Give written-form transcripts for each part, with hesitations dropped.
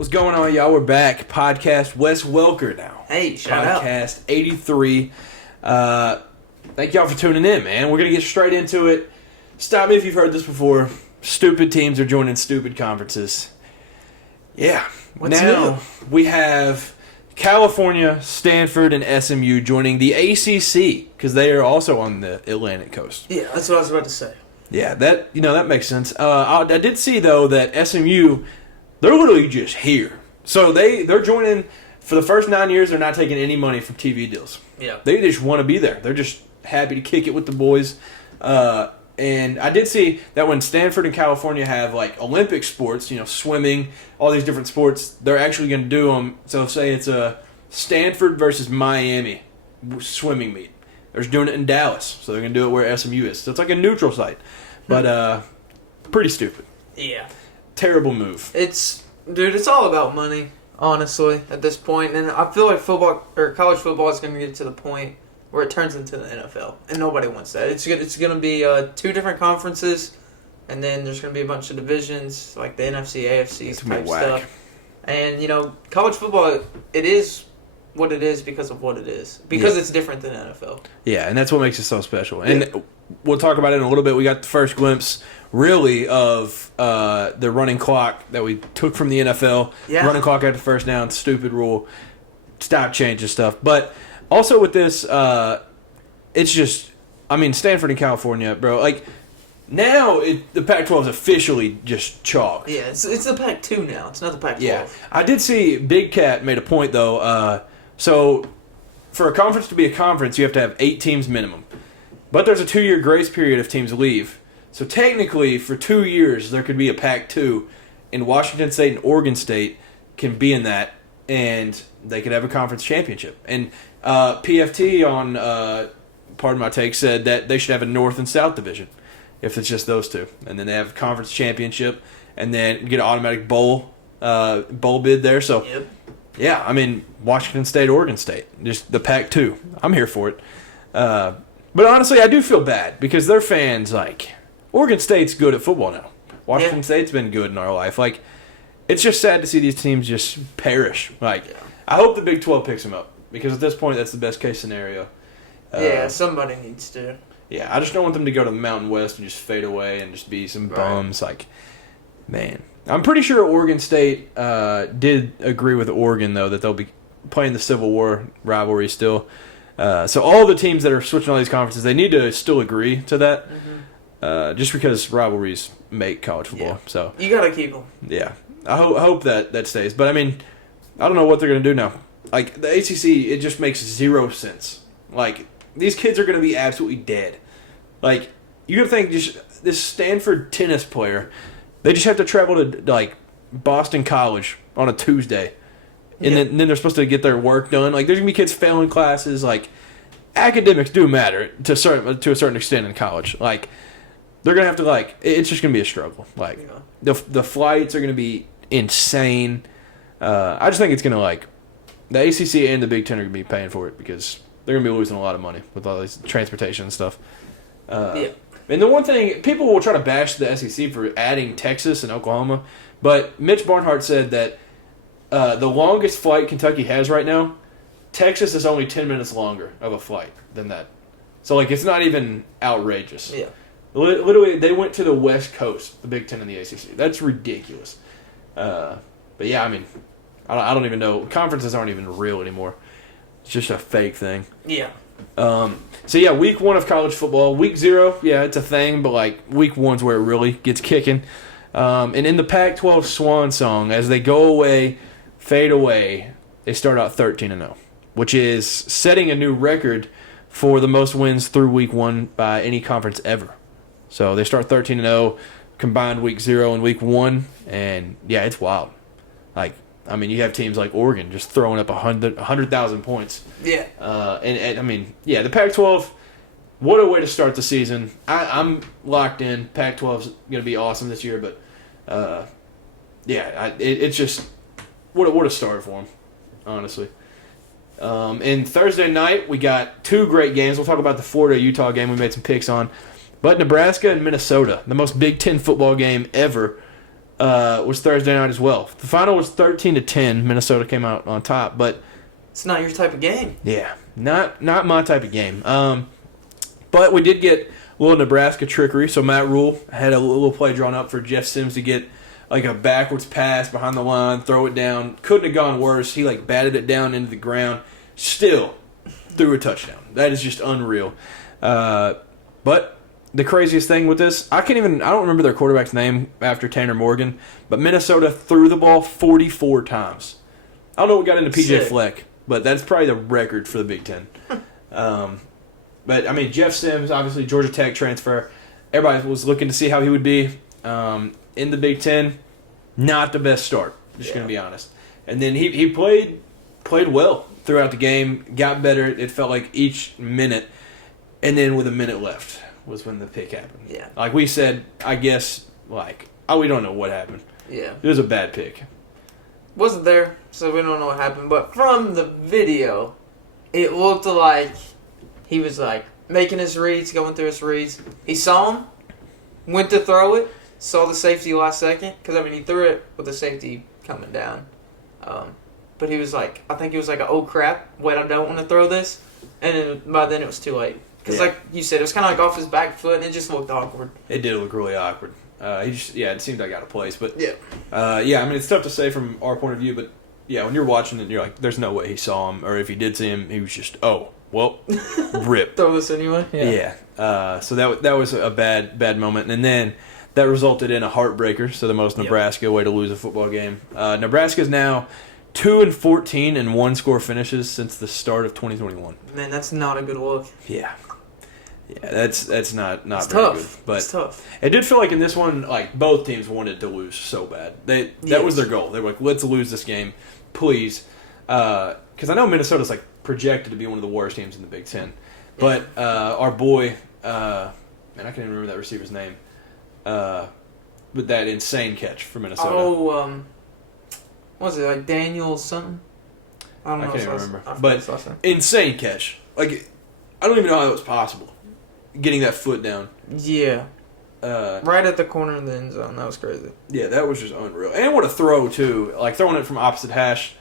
What's going on, y'all? We're back. Podcast Wes Welker now. Hey, shout out. Podcast 83. Thank y'all for tuning in, man. We're going to get straight into it. Stop me if you've heard this before. Stupid teams are joining stupid conferences. Yeah. What's now, new? we have California, Stanford, and SMU joining the ACC because they are also on the Atlantic coast. Yeah, that's what I was about to say. Yeah, that makes sense. I did see, though, that SMU, they're literally just here. So they're joining for the first 9 years. They're not taking any money from TV deals. Yeah. They just want to be there. They're just happy to kick it with the boys. And I did see that when Stanford and California have like Olympic sports, swimming, all these different sports, they're actually going to do them. So say it's a Stanford versus Miami swimming meet. They're just doing it in Dallas. So they're going to do it where SMU is. So it's like a neutral site. But pretty stupid. Yeah. Terrible move. It's all about money, honestly, at this point. And I feel like football or college football is going to get to the point where it turns into the NFL, and nobody wants that. It's going to be two different conferences, and then there's going to be a bunch of divisions like the NFC, AFC type stuff. And college football, it is what it is because of what it is, because it's different than NFL. Yeah, and that's what makes it so special. And we'll talk about it in a little bit. We got the first glimpse, really, of the running clock that we took from the NFL. Yeah. Running clock after first down, stupid rule. Stop changing stuff. But also with this, it's just, Stanford and California, bro. Like, now the Pac-12 is officially just chalk. Yeah, it's the Pac-2 now. It's not the Pac-12. Yeah. I did see Big Cat made a point, though. So, for a conference to be a conference, you have to have 8 teams minimum. But there's a 2-year grace period if teams leave. So technically, for 2 years, there could be a Pac-2, and Washington State and Oregon State can be in that, and they could have a conference championship. And PFT on Pardon My Take said that they should have a North and South division if it's just those two. And then they have a conference championship, and then get an automatic bowl bid there. So, yeah, Washington State, Oregon State, just the Pac-2. I'm here for it. But honestly, I do feel bad because their fans, Oregon State's good at football now. Washington State's been good in our life. It's just sad to see these teams just perish. I hope the Big 12 picks them up because at this point, that's the best case scenario. Somebody needs to. Yeah, I just don't want them to go to the Mountain West and just fade away and just be some bums. Man. I'm pretty sure Oregon State did agree with Oregon, though, that they'll be playing the Civil War rivalry still. So all the teams that are switching all these conferences, they need to still agree to that, just because rivalries make college football. Yeah. So you gotta keep them. Yeah, I hope that stays. But I don't know what they're gonna do now. The ACC, it just makes zero sense. These kids are gonna be absolutely dead. You gotta think just this Stanford tennis player, they just have to travel to Boston College on a Tuesday. And then they're supposed to get their work done. There's going to be kids failing classes. Academics do matter to a certain extent in college. They're going to have to, it's just going to be a struggle. The flights are going to be insane. I just think it's going to, the ACC and the Big Ten are going to be paying for it because they're going to be losing a lot of money with all this transportation and stuff. And the one thing, people will try to bash the SEC for adding Texas and Oklahoma, but Mitch Barnhart said that the longest flight Kentucky has right now, Texas is only 10 minutes longer of a flight than that. So, it's not even outrageous. Yeah. Literally, they went to the West Coast, the Big Ten and the ACC. That's ridiculous. But, yeah, I don't even know. Conferences aren't even real anymore. It's just a fake thing. Yeah. So, yeah, week 1 of college football. Week 0, yeah, it's a thing, but, week 1's where it really gets kicking. And in the Pac-12 swan song, as they go away, fade away, they start out 13-0, which is setting a new record for the most wins through week 1 by any conference ever. So they start 13-0, combined week 0 and week 1, and yeah, it's wild. You have teams like Oregon just throwing up 100,000 points. Yeah. The Pac-12, what a way to start the season. I'm locked in. Pac-12's going to be awesome this year, but it's just what a start for them, honestly. And Thursday night, we got 2 great games. We'll talk about the Florida-Utah game we made some picks on. But Nebraska and Minnesota, the most Big Ten football game ever. was Thursday night as well. The final was 13-10. Minnesota came out on top, but it's not your type of game. Yeah, not my type of game. But we did get a little Nebraska trickery. So Matt Rule had a little play drawn up for Jeff Sims to get like a backwards pass behind the line, throw it down. Couldn't have gone worse. He like batted it down into the ground. Still threw a touchdown. That is just unreal. But the craziest thing with this, I don't remember their quarterback's name after Tanner Morgan, but Minnesota threw the ball 44 times. I don't know what got into PJ Fleck, but that's probably the record for the Big Ten. But, I mean, Jeff Sims, obviously Georgia Tech transfer. Everybody was looking to see how he would be in the Big Ten. Not the best start, just going to be honest. And then he played well throughout the game, got better, it felt like each minute. And then with a minute left was when the pick happened. Yeah. Like we said, I guess, we don't know what happened. Yeah. It was a bad pick. Wasn't there, so we don't know what happened. But from the video, it looked like he was like making his reads, going through his reads. He saw him, went to throw it, saw the safety last second. Because, I mean, he threw it with the safety coming down. But he was like, I think he was like, oh crap, wait, I don't want to throw this. And then, by then it was too late. Because, like you said, it was kind of like off his back foot, and it just looked awkward. It did look really awkward. It seemed like out of place. But yeah, I mean, it's tough to say from our point of view, but yeah, when you're watching it, you're like, there's no way he saw him, or if he did see him, he was just, rip. Throw this anyway. Yeah. So that was a bad moment, and then that resulted in a heartbreaker. So the most Nebraska way to lose a football game. Nebraska's now 2-14 in one-score finishes since the start of 2021. Man, that's not a good look. Yeah, that's not it's very tough. good. But it's tough. It did feel like in this one, like both teams wanted to lose so bad. That was their goal. They were like, let's lose this game, please. Because I know Minnesota's like projected to be one of the worst teams in the Big Ten. But our boy, I can't even remember that receiver's name. But that insane catch for Minnesota. Oh, what was it, like Daniel something? I don't know. I can't remember. But insane catch. Like, I don't even know how that was possible. Getting that foot down. Yeah. Right at the corner of the end zone. That was crazy. Yeah, that was just unreal. And what a throw, too. Like, throwing it from opposite hash.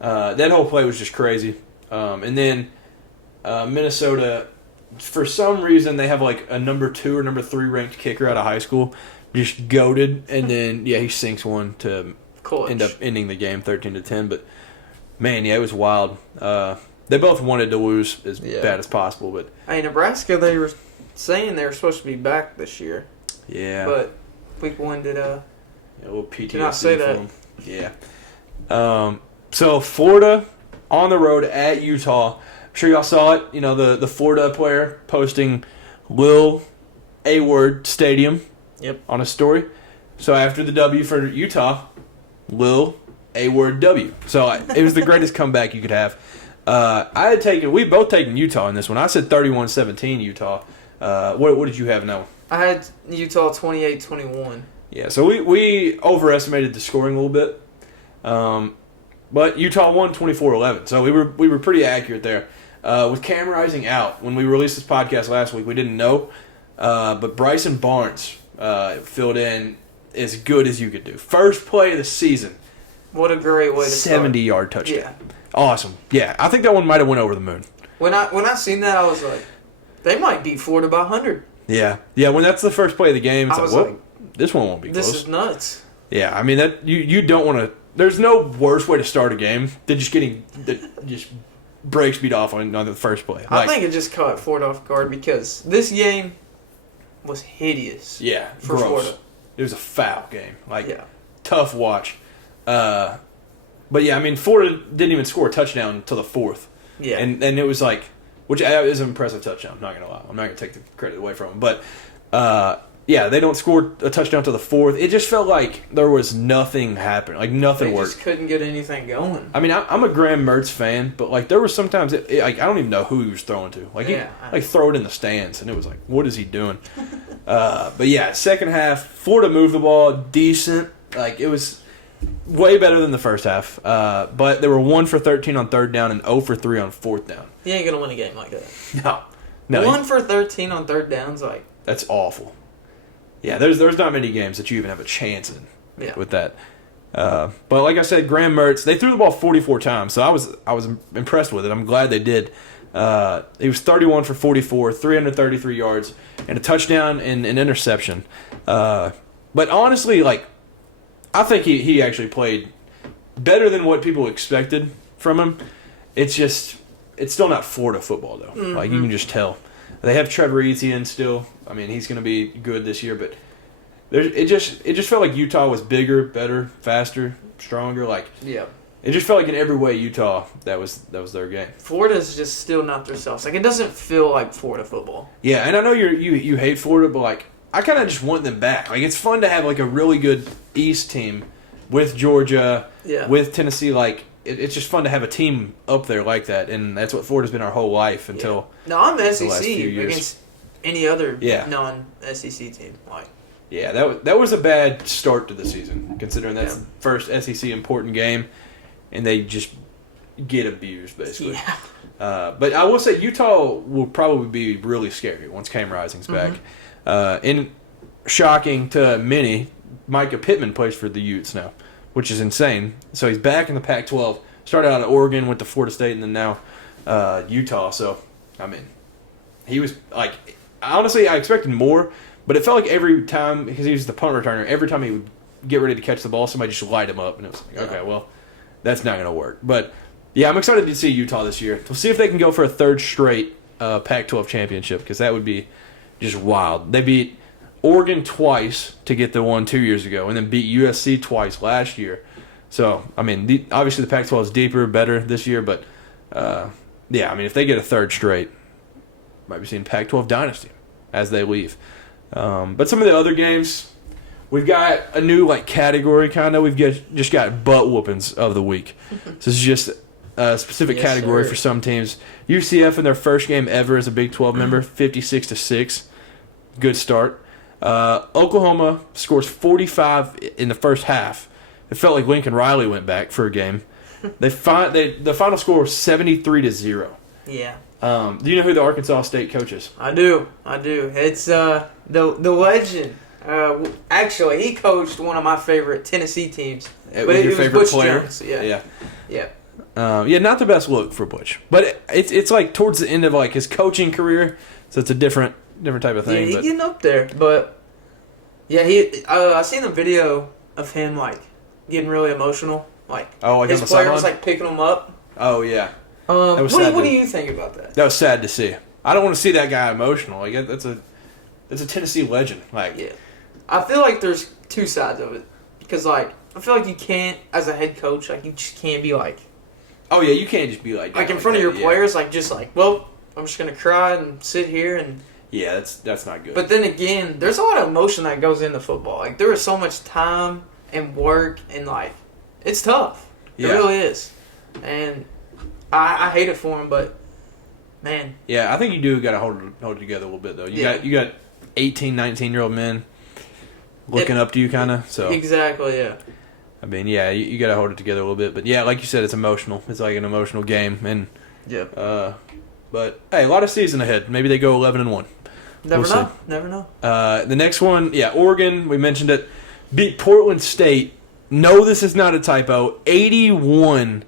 That whole play was just crazy. And then Minnesota, for some reason, they have like a number 2 or number 3 ranked kicker out of high school. Just goated. And then, he sinks one to end up ending the game 13-10. But, man, it was wild. They both wanted to lose as bad as possible. But hey, Nebraska, they were saying they were supposed to be back this year. Yeah. But week 1 did a little PTSD cannot say for that. them. Yeah. So Florida on the road at Utah. I'm sure y'all saw it. You know, the Florida player posting Lil A-Word Stadium on a story. So after the W for Utah, Lil A-Word W. So it was the greatest comeback you could have. We both taken Utah in this one. I said 31-17 Utah. What did you have now? I had Utah 28-21. Yeah, so we overestimated the scoring a little bit. But Utah won 24-11. So we were pretty accurate there. With Cam Rising out, when we released this podcast last week, we didn't know. But Bryson Barnes filled in as good as you could do. First play of the season. What a great way to 70-yard touchdown. Yeah. Awesome. Yeah, I think that one might have went over the moon. When I seen that, I was like, they might beat Florida by 100. Yeah. Yeah, when that's the first play of the game, it's like, this one won't be close. This is nuts. Yeah, I mean, that you don't want to... There's no worse way to start a game than just getting just brakes beat off on the first play. I think it just caught Florida off guard because this game was hideous. Yeah, for gross. Florida. It was a foul game. Tough watch. But yeah, I mean, Florida didn't even score a touchdown until the 4th. Yeah. And it was like, which is an impressive touchdown, I'm not going to lie. I'm not going to take the credit away from them. But, they don't score a touchdown until the 4th. It just felt like there was nothing happening. Like, nothing worked. They just couldn't get anything going. I mean, I'm a Graham Mertz fan, but, like, there was sometimes, I don't even know who he was throwing to. Like, he throw it in the stands, and it was like, what is he doing? But, yeah, second half, Florida moved the ball decent. Like, it was... way better than the first half, but they were 1 for 13 on third down and 0 for 3 on fourth down. You ain't gonna win a game like that. No. 1 for 13 on third downs, like that's awful. Yeah, there's not many games that you even have a chance in. with that. But like I said, Graham Mertz, they threw the ball 44 times, so I was impressed with it. I'm glad they did. He was 31 for 44, 333 yards, and a touchdown and an interception. But honestly, like, I think he actually played better than what people expected from him. It's still not Florida football, though. Mm-hmm. Like, you can just tell. They have Trevor Etienne still. I mean, he's going to be good this year, but it just felt like Utah was bigger, better, faster, stronger. Like, yeah. It just felt like in every way Utah, that was their game. Florida's just still not themselves. Like, it doesn't feel like Florida football. Yeah, and I know you hate Florida, but like, I kind of just want them back. Like, it's fun to have like a really good East team with Georgia, with Tennessee. Like, it's just fun to have a team up there like that, and that's what Florida's been our whole life until. Yeah. No, I'm the SEC against any other non-SEC team. Like, yeah, that was a bad start to the season, considering that's the first SEC important game, and they just get abused basically. Yeah. But I will say Utah will probably be really scary once Cam Rising's back. And shocking to many, Micah Pittman plays for the Utes now, which is insane. So he's back in the Pac-12. Started out at Oregon, went to Florida State, and then now Utah. So, I mean, he was like, honestly, I expected more, but it felt like every time, because he was the punt returner, every time he would get ready to catch the ball, somebody just light him up, and it was like, okay, well, that's not going to work. But yeah, I'm excited to see Utah this year. We'll see if they can go for a third straight Pac-12 championship, because that would be just wild. They beat Oregon twice to get the one 2 years ago, and then beat USC twice last year. So, I mean, obviously the Pac-12 is deeper, better this year, but yeah, I mean, if they get a third straight, might be seeing Pac-12 dynasty as they leave. But some of the other games, we've got a new like category kind of. We've just got butt whoopings of the week. This is just a specific category for some teams. UCF in their first game ever as a Big 12 member, 56-6. Good start. Oklahoma scores 45 in the first half. It felt like Lincoln Riley went back for a game. The final score was 73-0. Yeah. Do you know who the Arkansas State coach is? I do. It's the legend. Actually, he coached one of my favorite Tennessee teams. It was your favorite Butch player? Jones. Yeah. Yeah. Not the best look for Butch, but it's like towards the end of like his coaching career, so it's a different type of thing. Yeah, he's getting up there, but yeah, I seen a video of him like getting really emotional, like his players like picking him up. Oh yeah. What do you think about that? That was sad to see. I don't want to see that guy emotional. Like that's a Tennessee legend. Like, yeah, I feel like there's two sides of it because like I feel like you can't, as a head coach, like you just can't be like. Oh yeah, you can't just be like in front of your players, like just like, well, I'm just gonna cry and sit here and. Yeah, that's not good. But then again, there's a lot of emotion that goes into football. Like there is so much time and work and like it's tough. It really is, and. I hate it for him, but man. Yeah, I think you do got to hold it together a little bit though. You got 18, 19-year-old men looking up to you, kind of. So exactly, yeah. I mean, yeah, you got to hold it together a little bit, but yeah, like you said, it's emotional. It's like an emotional game, and but hey, a lot of season ahead. Maybe they go 11-1. Never know. The next one, Oregon. We mentioned it. Beat Portland State. No, this is not a typo. 81-7.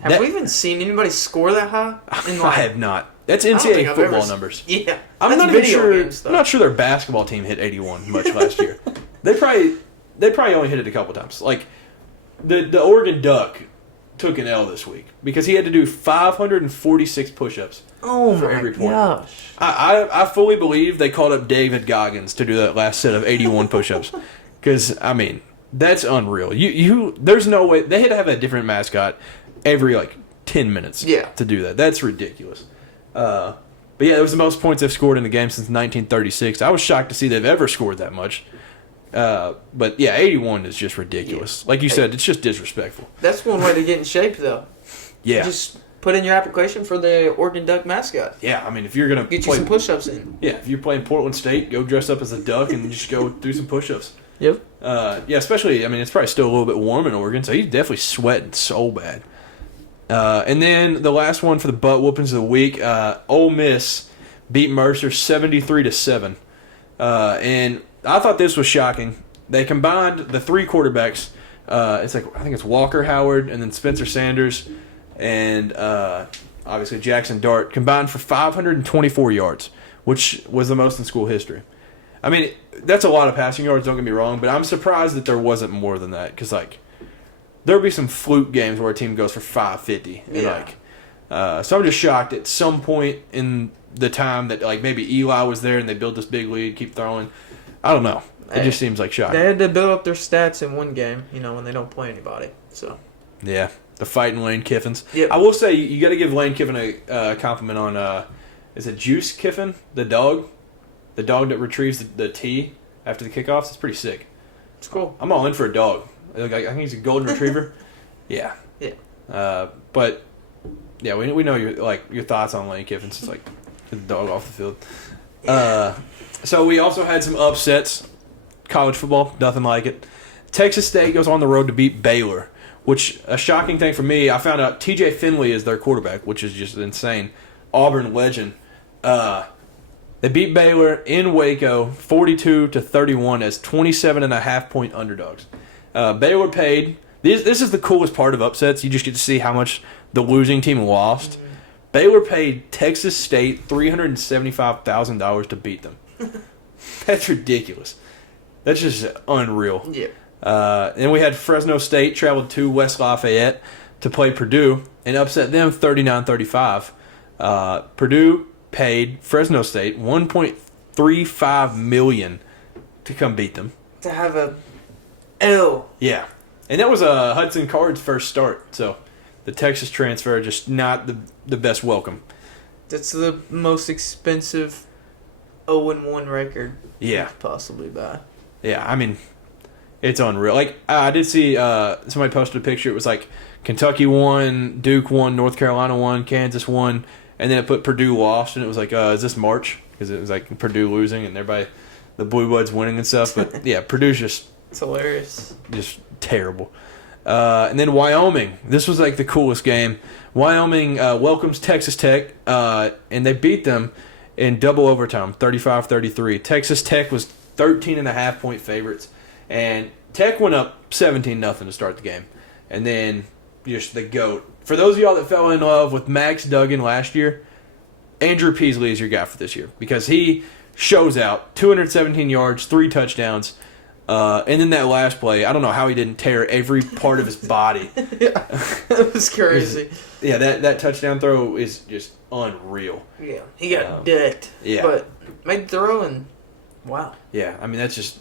Have we even seen anybody score that high? I have not. That's NCAA football numbers. Yeah, I'm not even sure. I'm not sure their basketball team hit 81 much last year. They probably only hit it a couple times. Like the Oregon Duck took an L this week because he had to do 546 push-ups. For every point. Gosh! I fully believe they called up David Goggins to do that last set of 81 push-ups because I mean. That's unreal. There's no way they had to have a different mascot every like 10 minutes. To do that. That's ridiculous. But yeah, it was the most points they've scored in the game since 1936. I was shocked to see they've ever scored that much. But yeah, 81 is just ridiculous. Like you said, it's just disrespectful. That's one way to get in shape, though. Yeah. Just put in your application for the Oregon Duck mascot. Yeah, I mean, if you're gonna get you some push-ups in. Yeah, if you're playing Portland State, go dress up as a duck and just go do some push-ups. Yep. Especially, I mean, it's probably still a little bit warm in Oregon, so he's definitely sweating so bad. And then the last one for the butt whoopings of the week, Ole Miss beat Mercer 73-7. And I thought this was shocking. they combined the three quarterbacks. It's like, I think it's Walker Howard and then Spencer Sanders and obviously Jackson Dart combined for 524 yards, which was the most in school history. I mean, that's a lot of passing yards, don't get me wrong, but I'm surprised that there wasn't more than that because, like, there would be some fluke games where a team goes for 550. And so I'm just shocked at some point in the time that, like, maybe Eli was there and they built this big lead, keep throwing. I don't know. It just seems like shocking. They had to build up their stats in one game, when they don't play anybody. So yeah, the fighting Lane Kiffins. Yep. I will say you got to give Lane Kiffin a compliment on is it Juice Kiffin, the dog that retrieves the tee after the kickoffs. It's pretty sick. It's cool. I'm all in for a dog. I think he's a golden retriever. Yeah. Yeah. But yeah, we know your thoughts on Lane Kiffin. It's like the dog off the field. Yeah. So we also had some upsets. College football, nothing like it. Texas State goes on the road to beat Baylor, which a shocking thing for me. I found out T.J. Finley is their quarterback, which is just insane. Auburn legend. They beat Baylor in Waco, 42-31 as 27.5-point underdogs. Baylor paid. This is the coolest part of upsets. You just get to see how much the losing team lost. Mm-hmm. Baylor paid Texas State $375,000 to beat them. That's ridiculous. That's just unreal. Yeah. And we had Fresno State traveled to West Lafayette to play Purdue and upset them 39-35. Purdue paid Fresno State $1.35 million to come beat them. To have a L. Yeah. And that was Hudson Card's first start. So the Texas transfer just not the best welcome. That's the most expensive 0-1 record. Yeah. Possibly by. Yeah, I mean, it's unreal. Like, I did see somebody posted a picture. It was like Kentucky won, Duke won, North Carolina won, Kansas won, and then it put Purdue lost, and it was like, is this March? Because it was like Purdue losing and everybody, the Blue Bloods winning and stuff. But yeah, Purdue's just it's hilarious, just terrible. And then Wyoming. This was like the coolest game. Wyoming welcomes Texas Tech, and they beat them in double overtime, 35-33. Texas Tech was 13.5-point favorites, and Tech went up 17-0 to start the game. And then just the GOAT. For those of y'all that fell in love with Max Duggan last year, Andrew Peasley is your guy for this year because he shows out, 217 yards, 3 touchdowns, and then that last play, I don't know how he didn't tear every part of his body. Yeah, that was crazy. Yeah, that touchdown throw is just unreal. Yeah, he got decked. Yeah. But made the throw and wow. Yeah, I mean, that's just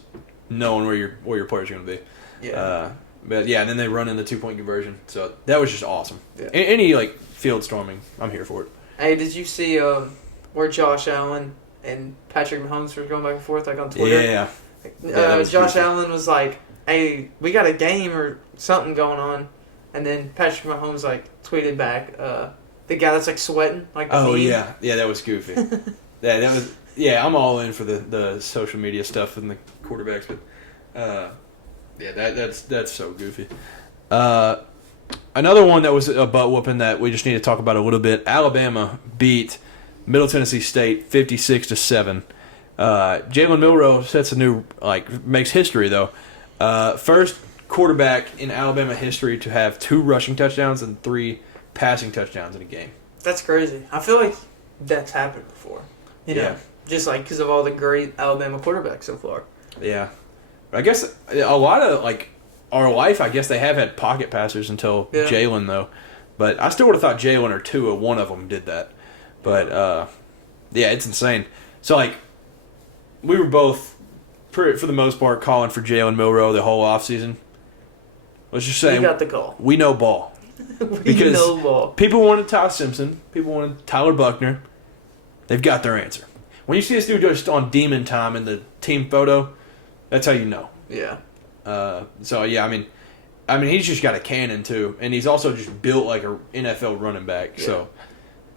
knowing where your players are going to be. Yeah. But yeah, and then they run in the 2-point conversion. So that was just awesome. Yeah. Any field storming, I'm here for it. Hey, did you see where Josh Allen and Patrick Mahomes were going back and forth on Twitter? Yeah. Josh Allen was like, "Hey, we got a game or something going on," and then Patrick Mahomes tweeted back, "The guy that's sweating the meme." Yeah, that was goofy. that was I'm all in for the social media stuff and the quarterbacks, but that's so goofy. Another one that was a butt whooping that we just need to talk about a little bit. Alabama beat Middle Tennessee State 56-7. Jalen Milroe sets a new makes history though. First quarterback in Alabama history to have 2 rushing touchdowns and 3 passing touchdowns in a game. That's crazy. I feel like that's happened before. You know, just because of all the great Alabama quarterbacks so far. Yeah, I guess a lot of our life. I guess they have had pocket passers until Jalen though, but I still would have thought Jalen or Tua, one of them did that. But it's insane. So we were both, for the most part, calling for Jalen Milroe the whole offseason. Let's just say we got the call. We know ball. We know ball. People wanted Ty Simpson. People wanted Tyler Buckner. They've got their answer. When you see this dude just on demon time in the team photo, that's how you know. Yeah. I mean, he's just got a cannon too, and he's also just built like an NFL running back. Yeah. So,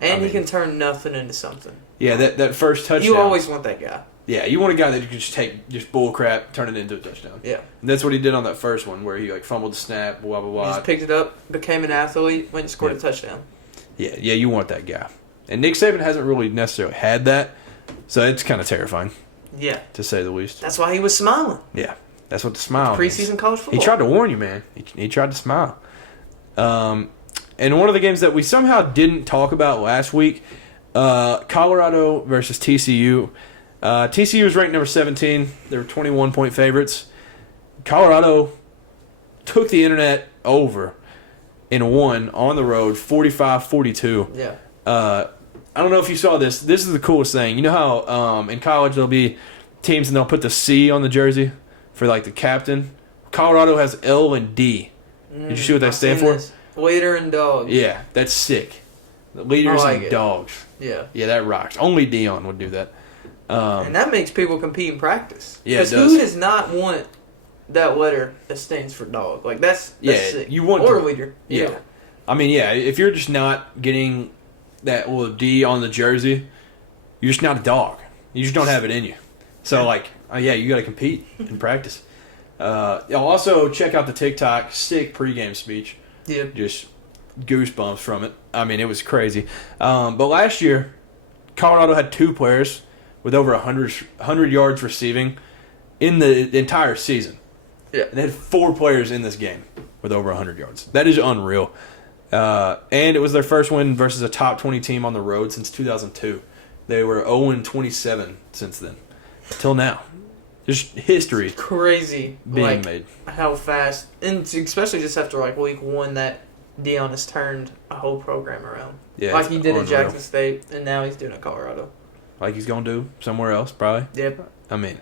he can turn nothing into something. Yeah, that first touchdown. You always want that guy. Yeah, you want a guy that you can just take bull crap, turn it into a touchdown. Yeah. And that's what he did on that first one, where he fumbled the snap, blah blah blah. He just picked it up, became an athlete, went and scored a touchdown. Yeah, you want that guy. And Nick Saban hasn't really necessarily had that, so it's kind of terrifying. Yeah. To say the least. That's why he was smiling. Yeah. That's what the smile means. Preseason college football. He tried to warn you, man. He tried to smile. And one of the games that we somehow didn't talk about last week, Colorado versus TCU. TCU was ranked number 17. They were 21-point favorites. Colorado took the internet over and won on the road 45-42. Yeah. I don't know if you saw this. This is the coolest thing. You know how in college there'll be teams and they'll put the C on the jersey for like the captain? Colorado has L and D. Did you see what they stand for? Leader and dogs. Yeah, that's sick. The leaders I like and it. dogs. Yeah. Yeah, that rocks. Only Dion would do that. And that makes people compete in practice. Yeah, it Because does. who does not want that letter that stands for dog? Like, that's sick. You want or to, leader. Yeah. Yeah. I mean, yeah, if you're just not getting that little D on the jersey, you're just not a dog. You just don't have it in you. So, like, you got to compete in practice. I'll also check out the TikTok sick pregame speech. Yeah. Just goosebumps from it. I mean, it was crazy. But last year, Colorado had 2 players with over 100 yards receiving in the entire season. Yeah. And they had 4 players in this game with over 100 yards. That is unreal. And it was their first win versus a top 20 team on the road since 2002. They were 0-27 since then. Till now. Just history Crazy. being made. How fast. And especially just after, like, week 1 that Dion has turned a whole program around. Yeah, like he did at unreal. Jackson State, and now he's doing it at Colorado. Like he's going to do somewhere else, probably. Yep. I mean,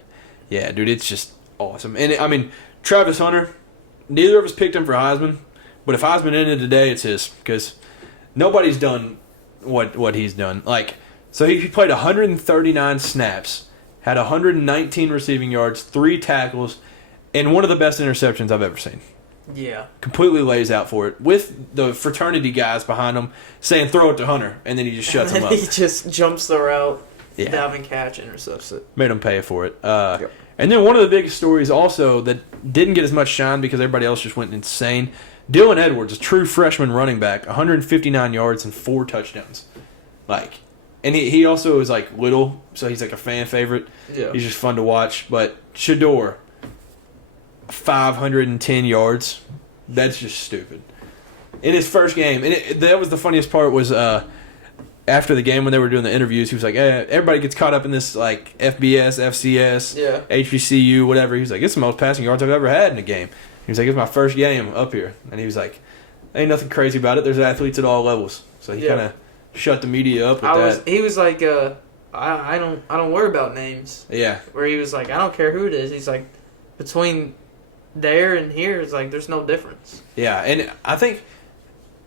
yeah, dude, it's just awesome. And, I mean, Travis Hunter, neither of us picked him for Heisman, but if Heisman ended today, it's his because nobody's done what he's done. Like, so he played 139 snaps, had 119 receiving yards, 3 tackles, and one of the best interceptions I've ever seen. Yeah. Completely lays out for it with the fraternity guys behind him saying throw it to Hunter, and then he just shuts him up. He just jumps the route, Yeah. dive and catch, intercepts it. Made him pay for it. Yep. And then one of the biggest stories also that didn't get as much shine because everybody else just went insane. Dylan Edwards, a true freshman running back, 159 yards and 4 touchdowns. Like, and he also is like little, so he's like a fan favorite. Yeah. He's just fun to watch. But Shador, 510 yards. That's just stupid. In his first game, and that was the funniest part was after the game when they were doing the interviews, he was like, hey, everybody gets caught up in this like FBS, FCS, Yeah. HBCU, whatever. He was like, it's the most passing yards I've ever had in a game. He was like, it's my first game up here. And he was like, ain't nothing crazy about it. There's athletes at all levels. So he kind of shut the media up with that. He was like, I don't worry about names. Yeah. Where he was like, I don't care who it is. He's like, between there and here, it's like there's no difference. Yeah, and I think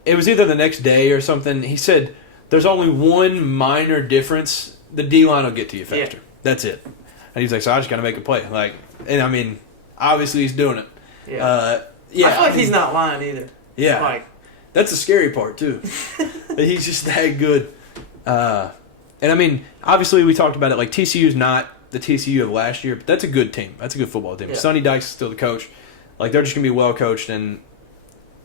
it was either the next day or something. He said there's only one minor difference. The D-line will get to you faster. Yeah. That's it. And he's like, so I just got to make a play. Like, and I mean, obviously he's doing it. Yeah. Yeah. I feel like he's not lying either. Yeah. Like, that's the scary part too. That he's just that good. And I mean, obviously we talked about it. Like TCU's not the TCU of last year, but that's a good team. That's a good football team. Yeah. Sonny Dykes is still the coach. Like they're just gonna be well coached, and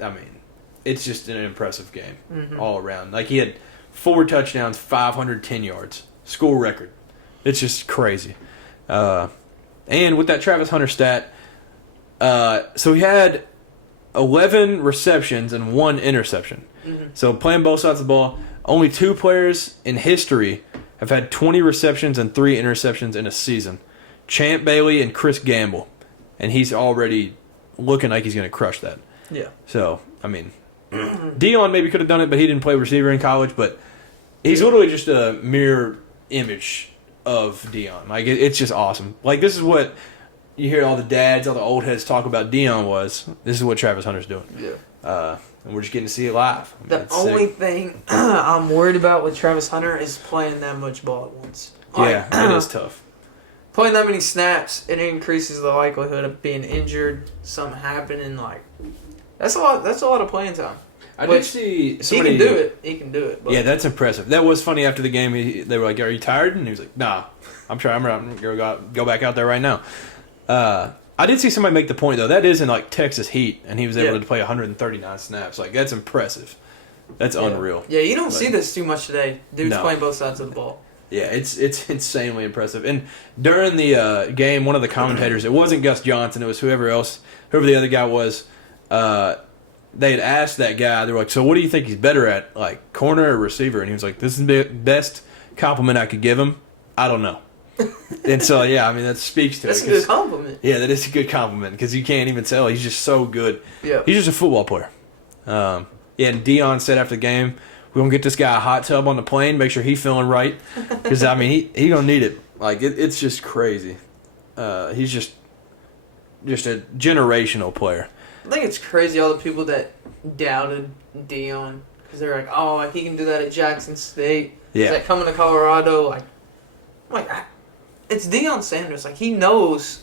I mean, it's just an impressive game all around. Like he had 4 touchdowns, 510 yards, school record. It's just crazy. And with that Travis Hunter stat, so he had 11 receptions and 1 interception. So playing both sides of the ball, only 2 players in history have had 20 receptions and 3 interceptions in a season. Champ Bailey and Chris Gamble. And he's already looking like he's going to crush that. yeah. So, I mean, Dion maybe could have done it, but he didn't play receiver in college. But he's literally just a mirror image of Dion. Like, it's just awesome. Like, this is what you hear all the dads, all the old heads talk about Dion was. This is what Travis Hunter's doing. Yeah. And we're just getting to see it live. I mean, The it's only sick. thing I'm worried about with Travis Hunter is playing that much ball at once. Yeah, it is tough. Playing that many snaps, it increases the likelihood of being injured, something happening. Like that's a lot. That's a lot of playing time. I did see He somebody can do it. He can do it. But Yeah, that's impressive. That was funny after the game. They were like, "Are you tired?" And he was like, "Nah, I'm trying. I'm gonna go back out there right now." I did see somebody make the point though. That is in like Texas heat, and he was able to play 139 snaps. Like that's impressive. That's unreal. Yeah, you don't see this too much today. Dudes No. playing both sides of the ball. Yeah, it's insanely impressive. And during the game, one of the commentators, it wasn't Gus Johnson, it was whoever the other guy was. They had asked that guy, they were like, so what do you think he's better at, like corner or receiver? And he was like, this is the best compliment I could give him. I don't know. And so, yeah, I mean, that speaks to That's it. That's a good compliment. Yeah, that is a good compliment because you can't even tell. He's just so good. Yeah. He's just a football player. Yeah, and Dion said after the game, we're going to get this guy a hot tub on the plane, make sure he's feeling right. Because, I mean, he going to need it. Like, it's just crazy. He's just a generational player. I think it's crazy all the people that doubted Dion. Because they're like, oh, he can do that at Jackson State. Yeah. He's like coming to Colorado. I'm like, it's Deion Sanders. Like, he knows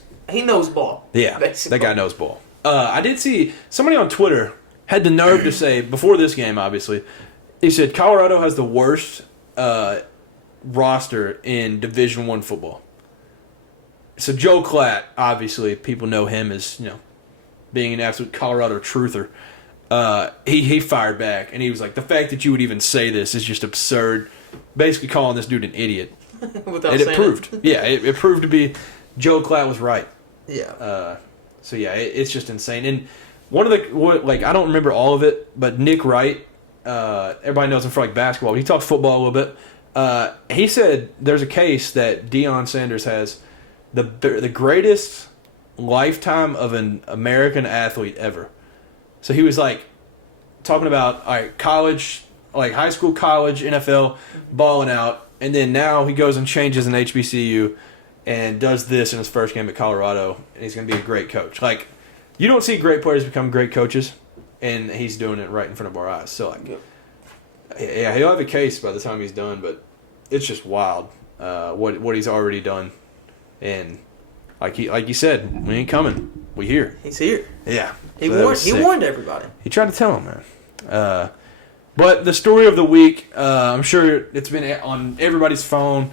ball. Yeah, basically. that guy knows ball. I did see somebody on Twitter had the nerve to say, before this game, obviously, he said Colorado has the worst roster in Division I football. So Joe Klatt, obviously, people know him as, being an absolute Colorado truther. He fired back, and he was like, the fact that you would even say this is just absurd. Basically calling this dude an idiot. Without and it proved. Yeah, it proved to be Joe Klatt was right. Yeah. So, yeah, it's just insane. And one of I don't remember all of it, but Nick Wright, everybody knows him for, basketball. But he talks football a little bit. He said there's a case that Deion Sanders has the greatest lifetime of an American athlete ever. So he was, talking about, all right, college, high school, college, NFL, balling out. And then now he goes and changes an HBCU and does this in his first game at Colorado, and he's going to be a great coach. You don't see great players become great coaches, and he's doing it right in front of our eyes. So, yeah, he'll have a case by the time he's done, but it's just wild what he's already done. And like you said, we ain't coming. We here. He's here. Yeah. He warned everybody. He tried to tell him, man. But the story of the week, I'm sure it's been on everybody's phone.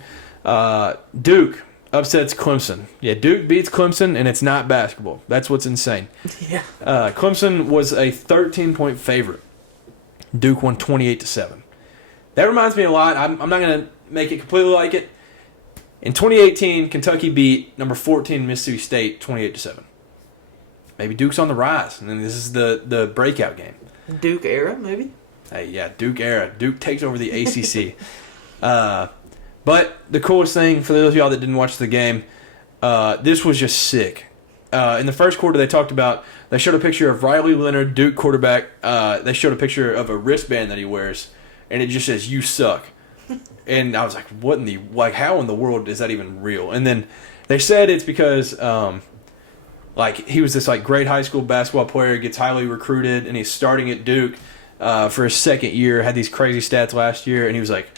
Duke upsets Clemson. Yeah, Duke beats Clemson, and it's not basketball. That's what's insane. Yeah. Clemson was a 13-point favorite. Duke won 28-7. That reminds me a lot. I'm not going to make it completely like it. In 2018, Kentucky beat number 14 Mississippi State 28-7. Maybe Duke's on the rise, and then this is the breakout game. Duke era, maybe? Hey, yeah, Duke era. Duke takes over the ACC. But the coolest thing, for those of y'all that didn't watch the game, this was just sick. In the first quarter, they showed a picture of Riley Leonard, Duke quarterback. They showed a picture of a wristband that he wears, and it just says, "You suck." And I was like, what in the, how in the world is that even real? And then they said it's because, he was this, great high school basketball player, gets highly recruited, and he's starting at Duke for his second year, had these crazy stats last year, and he was like,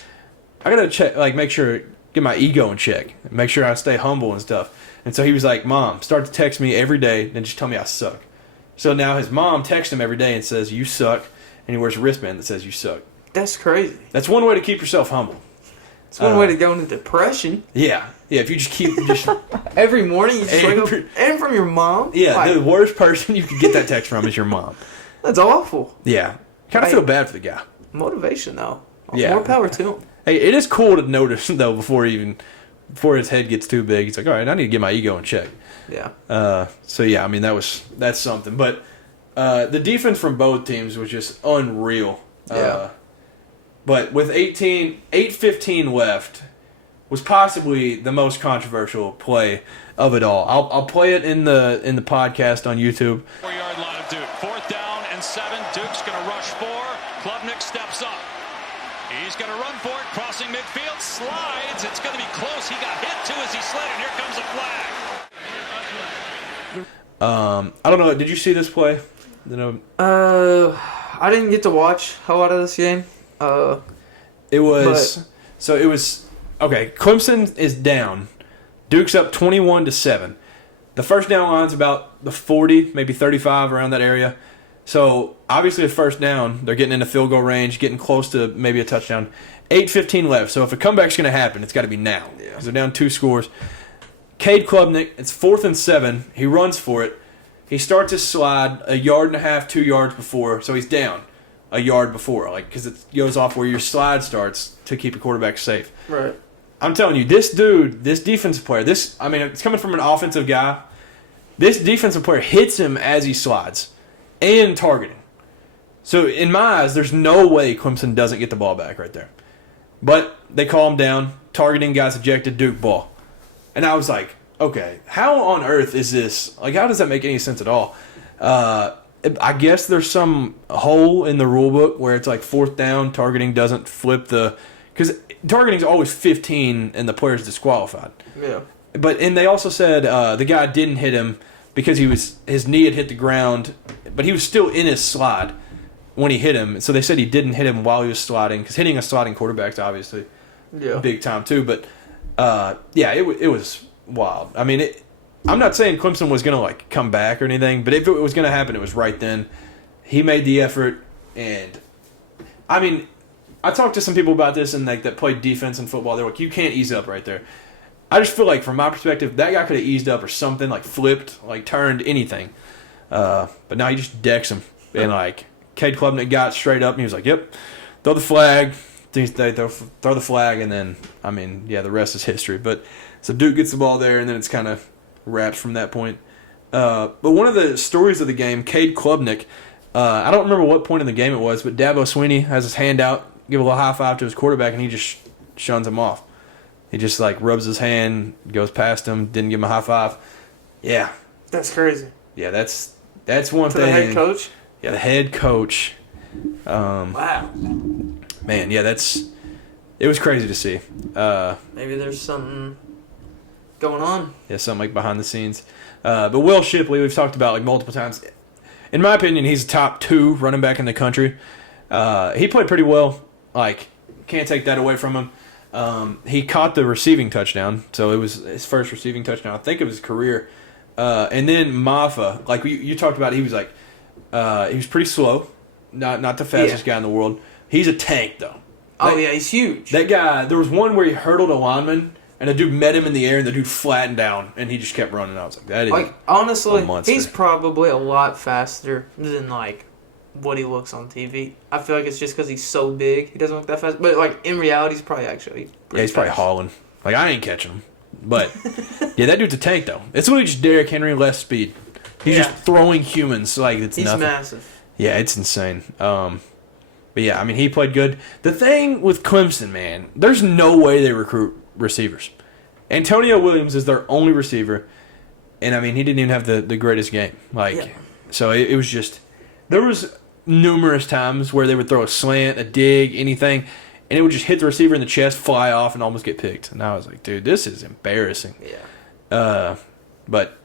I got to check, make sure, get my ego in check, make sure I stay humble and stuff. And so he was like, Mom, start to text me every day, and just tell me I suck. So now his mom texts him every day and says, you suck, and he wears a wristband that says you suck. That's crazy. That's one way to keep yourself humble. It's one way to go into depression. Yeah. Yeah, if you just keep... every morning you just wake up, and from your mom? Yeah, the worst person you could get that text from is your mom. That's awful. Yeah. Kind of feel bad for the guy. Motivation, though. Yeah. More power to him. Hey, it is cool to notice, though, before his head gets too big. He's like, all right, I need to get my ego in check. Yeah. So, yeah, I mean, that's something. But the defense from both teams was just unreal. Yeah. But with 8:15 left, was possibly the most controversial play of it all. I'll play it in the podcast on YouTube. 4-yard line of Duke. 4th down and 7. Duke's going to rush 4. Klubnik steps up. He's going to run for it. Crossing midfield. Slides. It's going to be close. He got hit too as he slid, and here comes a flag. I don't know. Did you see this play? I didn't get to watch a lot of this game. It was okay. Clemson is down. Duke's up 21-7. The first down line's about the 40, maybe 35, around that area. So obviously, a first down, they're getting into field goal range, getting close to maybe a touchdown. 8:15 left. So if a comeback's going to happen, it's got to be now. Because they're down 2 scores. Cade Klubnik, it's 4th and 7. He runs for it. He starts his slide 1.5 yards, 2 yards before, so he's down a yard before, because it goes off where your slide starts to keep your quarterback safe. Right. I'm telling you, this dude, this defensive player, it's coming from an offensive guy. This defensive player hits him as he slides and targeting. So in my eyes, there's no way Clemson doesn't get the ball back right there. But they call him down. Targeting guys ejected, Duke ball. And I was like, okay, how on earth is this? Like, how does that make any sense at all? I guess there's some hole in the rule book where it's like fourth down, targeting doesn't flip the... Because targeting is always 15 and the player's disqualified. Yeah. And they also said the guy didn't hit him because his knee had hit the ground, but he was still in his slide when he hit him. So they said he didn't hit him while he was sliding, because hitting a sliding quarterback's obviously big time too. But it was wild. I mean, I'm not saying Clemson was going to like come back or anything, but if it was going to happen, it was right then. He made the effort, and I mean, I talked to some people about this and like that played defense in football. They're like, you can't ease up right there. I just feel like, from my perspective, that guy could have eased up or something, like flipped, like turned, anything. But now he just decks him. And, like, Cade Klubnik got straight up, and he was like, yep, throw the flag. They throw the flag, and then, I mean, yeah, the rest is history. But so Duke gets the ball there, and then it's kind of wraps from that point. But one of the stories of the game, Cade Klubnik, I don't remember what point in the game it was, but Dabo Swinney has his hand out, give a little high five to his quarterback, and he just shuns him off. He just, like, rubs his hand, goes past him, didn't give him a high five. Yeah. That's crazy. Yeah, that's one to thing. The head coach? Yeah, the head coach. Wow. Man, yeah, it was crazy to see. Maybe there's something going on. Yeah, something like behind the scenes. But Will Shipley, we've talked about like multiple times. In my opinion, he's top 2 running back in the country. He played pretty well. Like, can't take that away from him. He caught the receiving touchdown, so it was his first receiving touchdown, I think, of his career. And then Maffa, like you talked about, he was like, he was pretty slow, not the fastest guy in the world. He's a tank, though. He's huge. That guy, there was one where he hurdled a lineman, and the dude met him in the air, and the dude flattened down, and he just kept running. I was like, that is like, honestly, a monster. He's probably a lot faster than, like, what he looks on TV. I feel like it's just because he's so big. He doesn't look that fast. But, like, in reality, he's probably actually he's probably hauling. Like, I ain't catching him. But, yeah, that dude's a tank, though. It's literally just Derrick Henry less speed. He's just throwing humans like it's nothing. He's massive. Yeah, it's insane. But, yeah, I mean, he played good. The thing with Clemson, man, there's no way they recruit receivers. Antonio Williams is their only receiver. And, I mean, he didn't even have the greatest game. So it was just... There was numerous times where they would throw a slant, a dig, anything, and it would just hit the receiver in the chest, fly off, and almost get picked. And I was like, dude, this is embarrassing. Yeah. But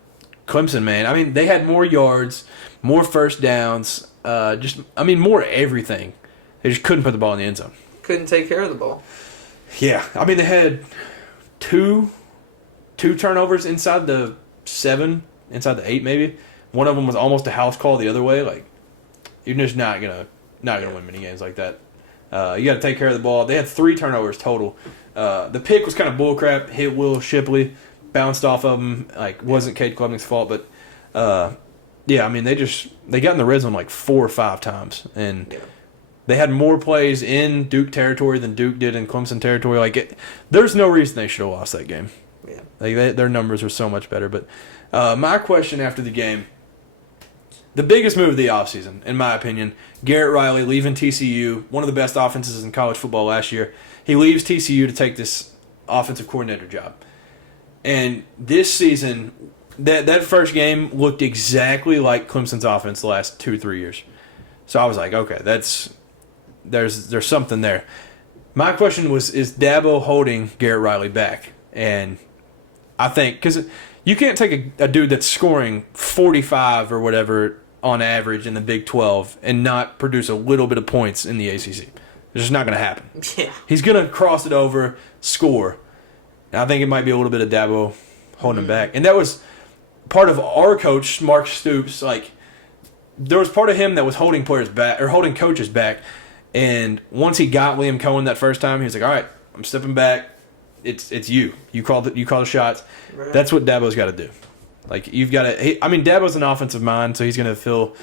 Clemson, man, I mean, they had more yards, more first downs, more everything. They just couldn't put the ball in the end zone. Couldn't take care of the ball. Yeah. I mean, they had two turnovers inside the 7, inside the 8 maybe. One of them was almost a house call the other way. Like, you're just not gonna win many games like that. You got to take care of the ball. They had 3 turnovers total. The pick was kind of bullcrap. Hit Will Shipley, bounced off of him. Like, wasn't Cade Klubnik's fault, but I mean, they got in the red zone like 4 or 5 times, and they had more plays in Duke territory than Duke did in Clemson territory. Like, there's no reason they should have lost that game. Yeah, like their numbers were so much better. But my question after the game. The biggest move of the offseason, in my opinion, Garrett Riley leaving TCU, one of the best offenses in college football last year. He leaves TCU to take this offensive coordinator job. And this season, that first game looked exactly like Clemson's offense the last 2-3 years. So I was like, okay, there's something there. My question was, is Dabo holding Garrett Riley back? And I think, because you can't take a dude that's scoring 45 or whatever on average in the Big 12 and not produce a little bit of points in the ACC. It's just not going to happen. Yeah. He's going to cross it over, score. And I think it might be a little bit of Dabo holding him back. And that was part of our coach, Mark Stoops. Like, there was part of him that was holding players back or holding coaches back. And once he got Liam Cohen that first time, he was like, all right, I'm stepping back. It's you. You call the shots. Right. That's what Dabo's got to do. Like, you've got to. Dabo's an offensive mind, so he's going to feel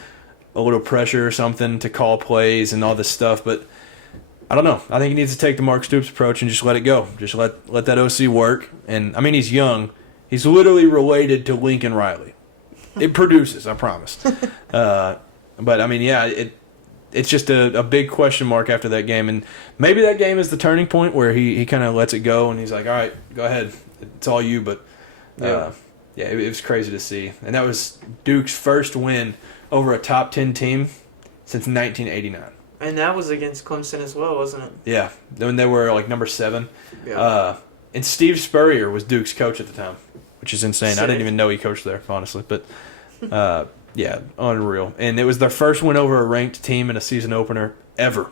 a little pressure or something to call plays and all this stuff. But I don't know. I think he needs to take the Mark Stoops approach and just let it go. Just let that OC work. And, I mean, he's young. He's literally related to Lincoln Riley. It produces, I promise. But, I mean, yeah, it's just a big question mark after that game. And maybe that game is the turning point where he kind of lets it go and he's like, all right, go ahead. It's all you. But, it was crazy to see. And that was Duke's first win over a top 10 team since 1989. And that was against Clemson as well, wasn't it? Yeah, when they were like number 7. Yeah. And Steve Spurrier was Duke's coach at the time, which is insane. Sick. I didn't even know he coached there, honestly. But, yeah, unreal. And it was their first win over a ranked team in a season opener ever.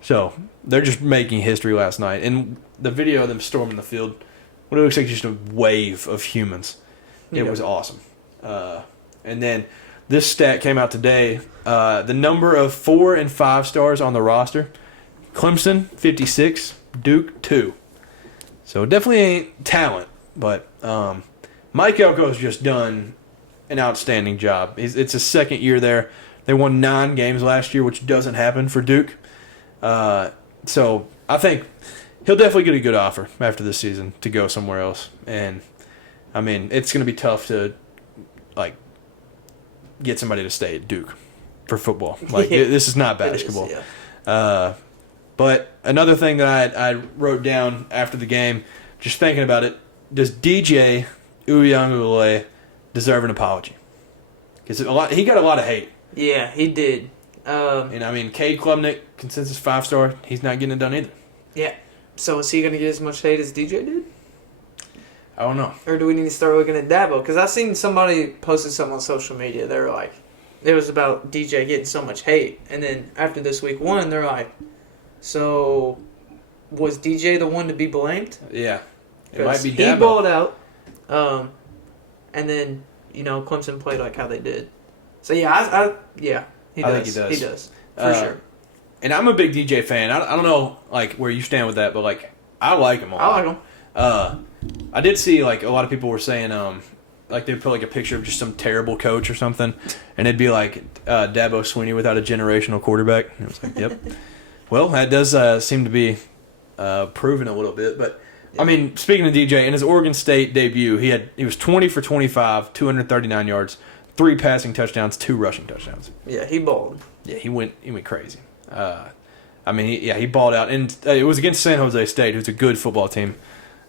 So they're just making history last night. And the video of them storming the field, what it looks like just a wave of humans. It was awesome. And then this stat came out today. The number of 4 and 5 stars on the roster, Clemson, 56, Duke, 2. So definitely ain't talent, but Mike Elko's just done an outstanding job. It's his second year there. They won 9 games last year, which doesn't happen for Duke. So I think he'll definitely get a good offer after this season to go somewhere else. And, I mean, it's going to be tough to, like, get somebody to stay at Duke for football. Like, this is not basketball. It is, yeah. But another thing that I wrote down after the game, just thinking about it, does DJ Uiagalelei deserve an apology? Because he got a lot of hate. Yeah, he did. And, I mean, Cade Klubnik, consensus 5-star, he's not getting it done either. Yeah. So is he going to get as much hate as DJ did? I don't know. Or do we need to start looking at Dabo? Because I seen somebody posted something on social media. They were like, it was about DJ getting so much hate. And then after this week 1, they're like, so was DJ the one to be blamed? Yeah. It might be Dabo. He balled out. And then, Clemson played like how they did. So, yeah, he does. I think he does. He does, for sure. And I'm a big DJ fan. I don't know, like, where you stand with that, but, like, I like him a lot. I like him. I did see, like, a lot of people were saying, like, they'd put, like, a picture of just some terrible coach or something, and it'd be, like, Dabo Swinney without a generational quarterback. And it was like, yep. Well, that does seem to be proven a little bit. But, I mean, speaking of DJ, in his Oregon State debut, he was 20 for 25, 239 yards, 3 passing touchdowns, 2 rushing touchdowns. Yeah, he balled. Yeah, he went crazy. I mean, he balled out. And it was against San Jose State, who's a good football team.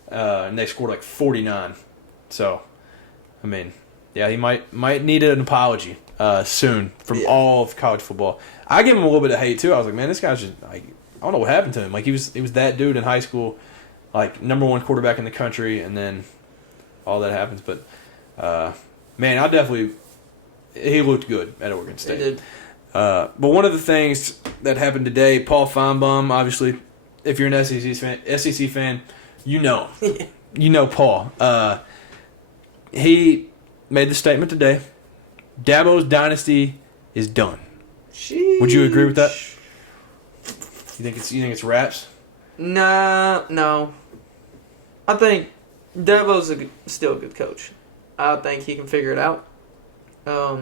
And they scored like 49. So, I mean, yeah, he might need an apology soon from all of college football. I give him a little bit of hate too. I was like, man, this guy's just like, I don't know what happened to him. Like he was that dude in high school, like number 1 quarterback in the country, and then all that happens. But man, he looked good at Oregon State. He did. But one of the things that happened today, Paul Feinbaum, obviously, if you're an SEC fan, you know Paul. He made the statement today. Dabo's dynasty is done. Sheesh. Would you agree with that? You think it's wraps? No. I think Dabo's still a good coach. I think he can figure it out. I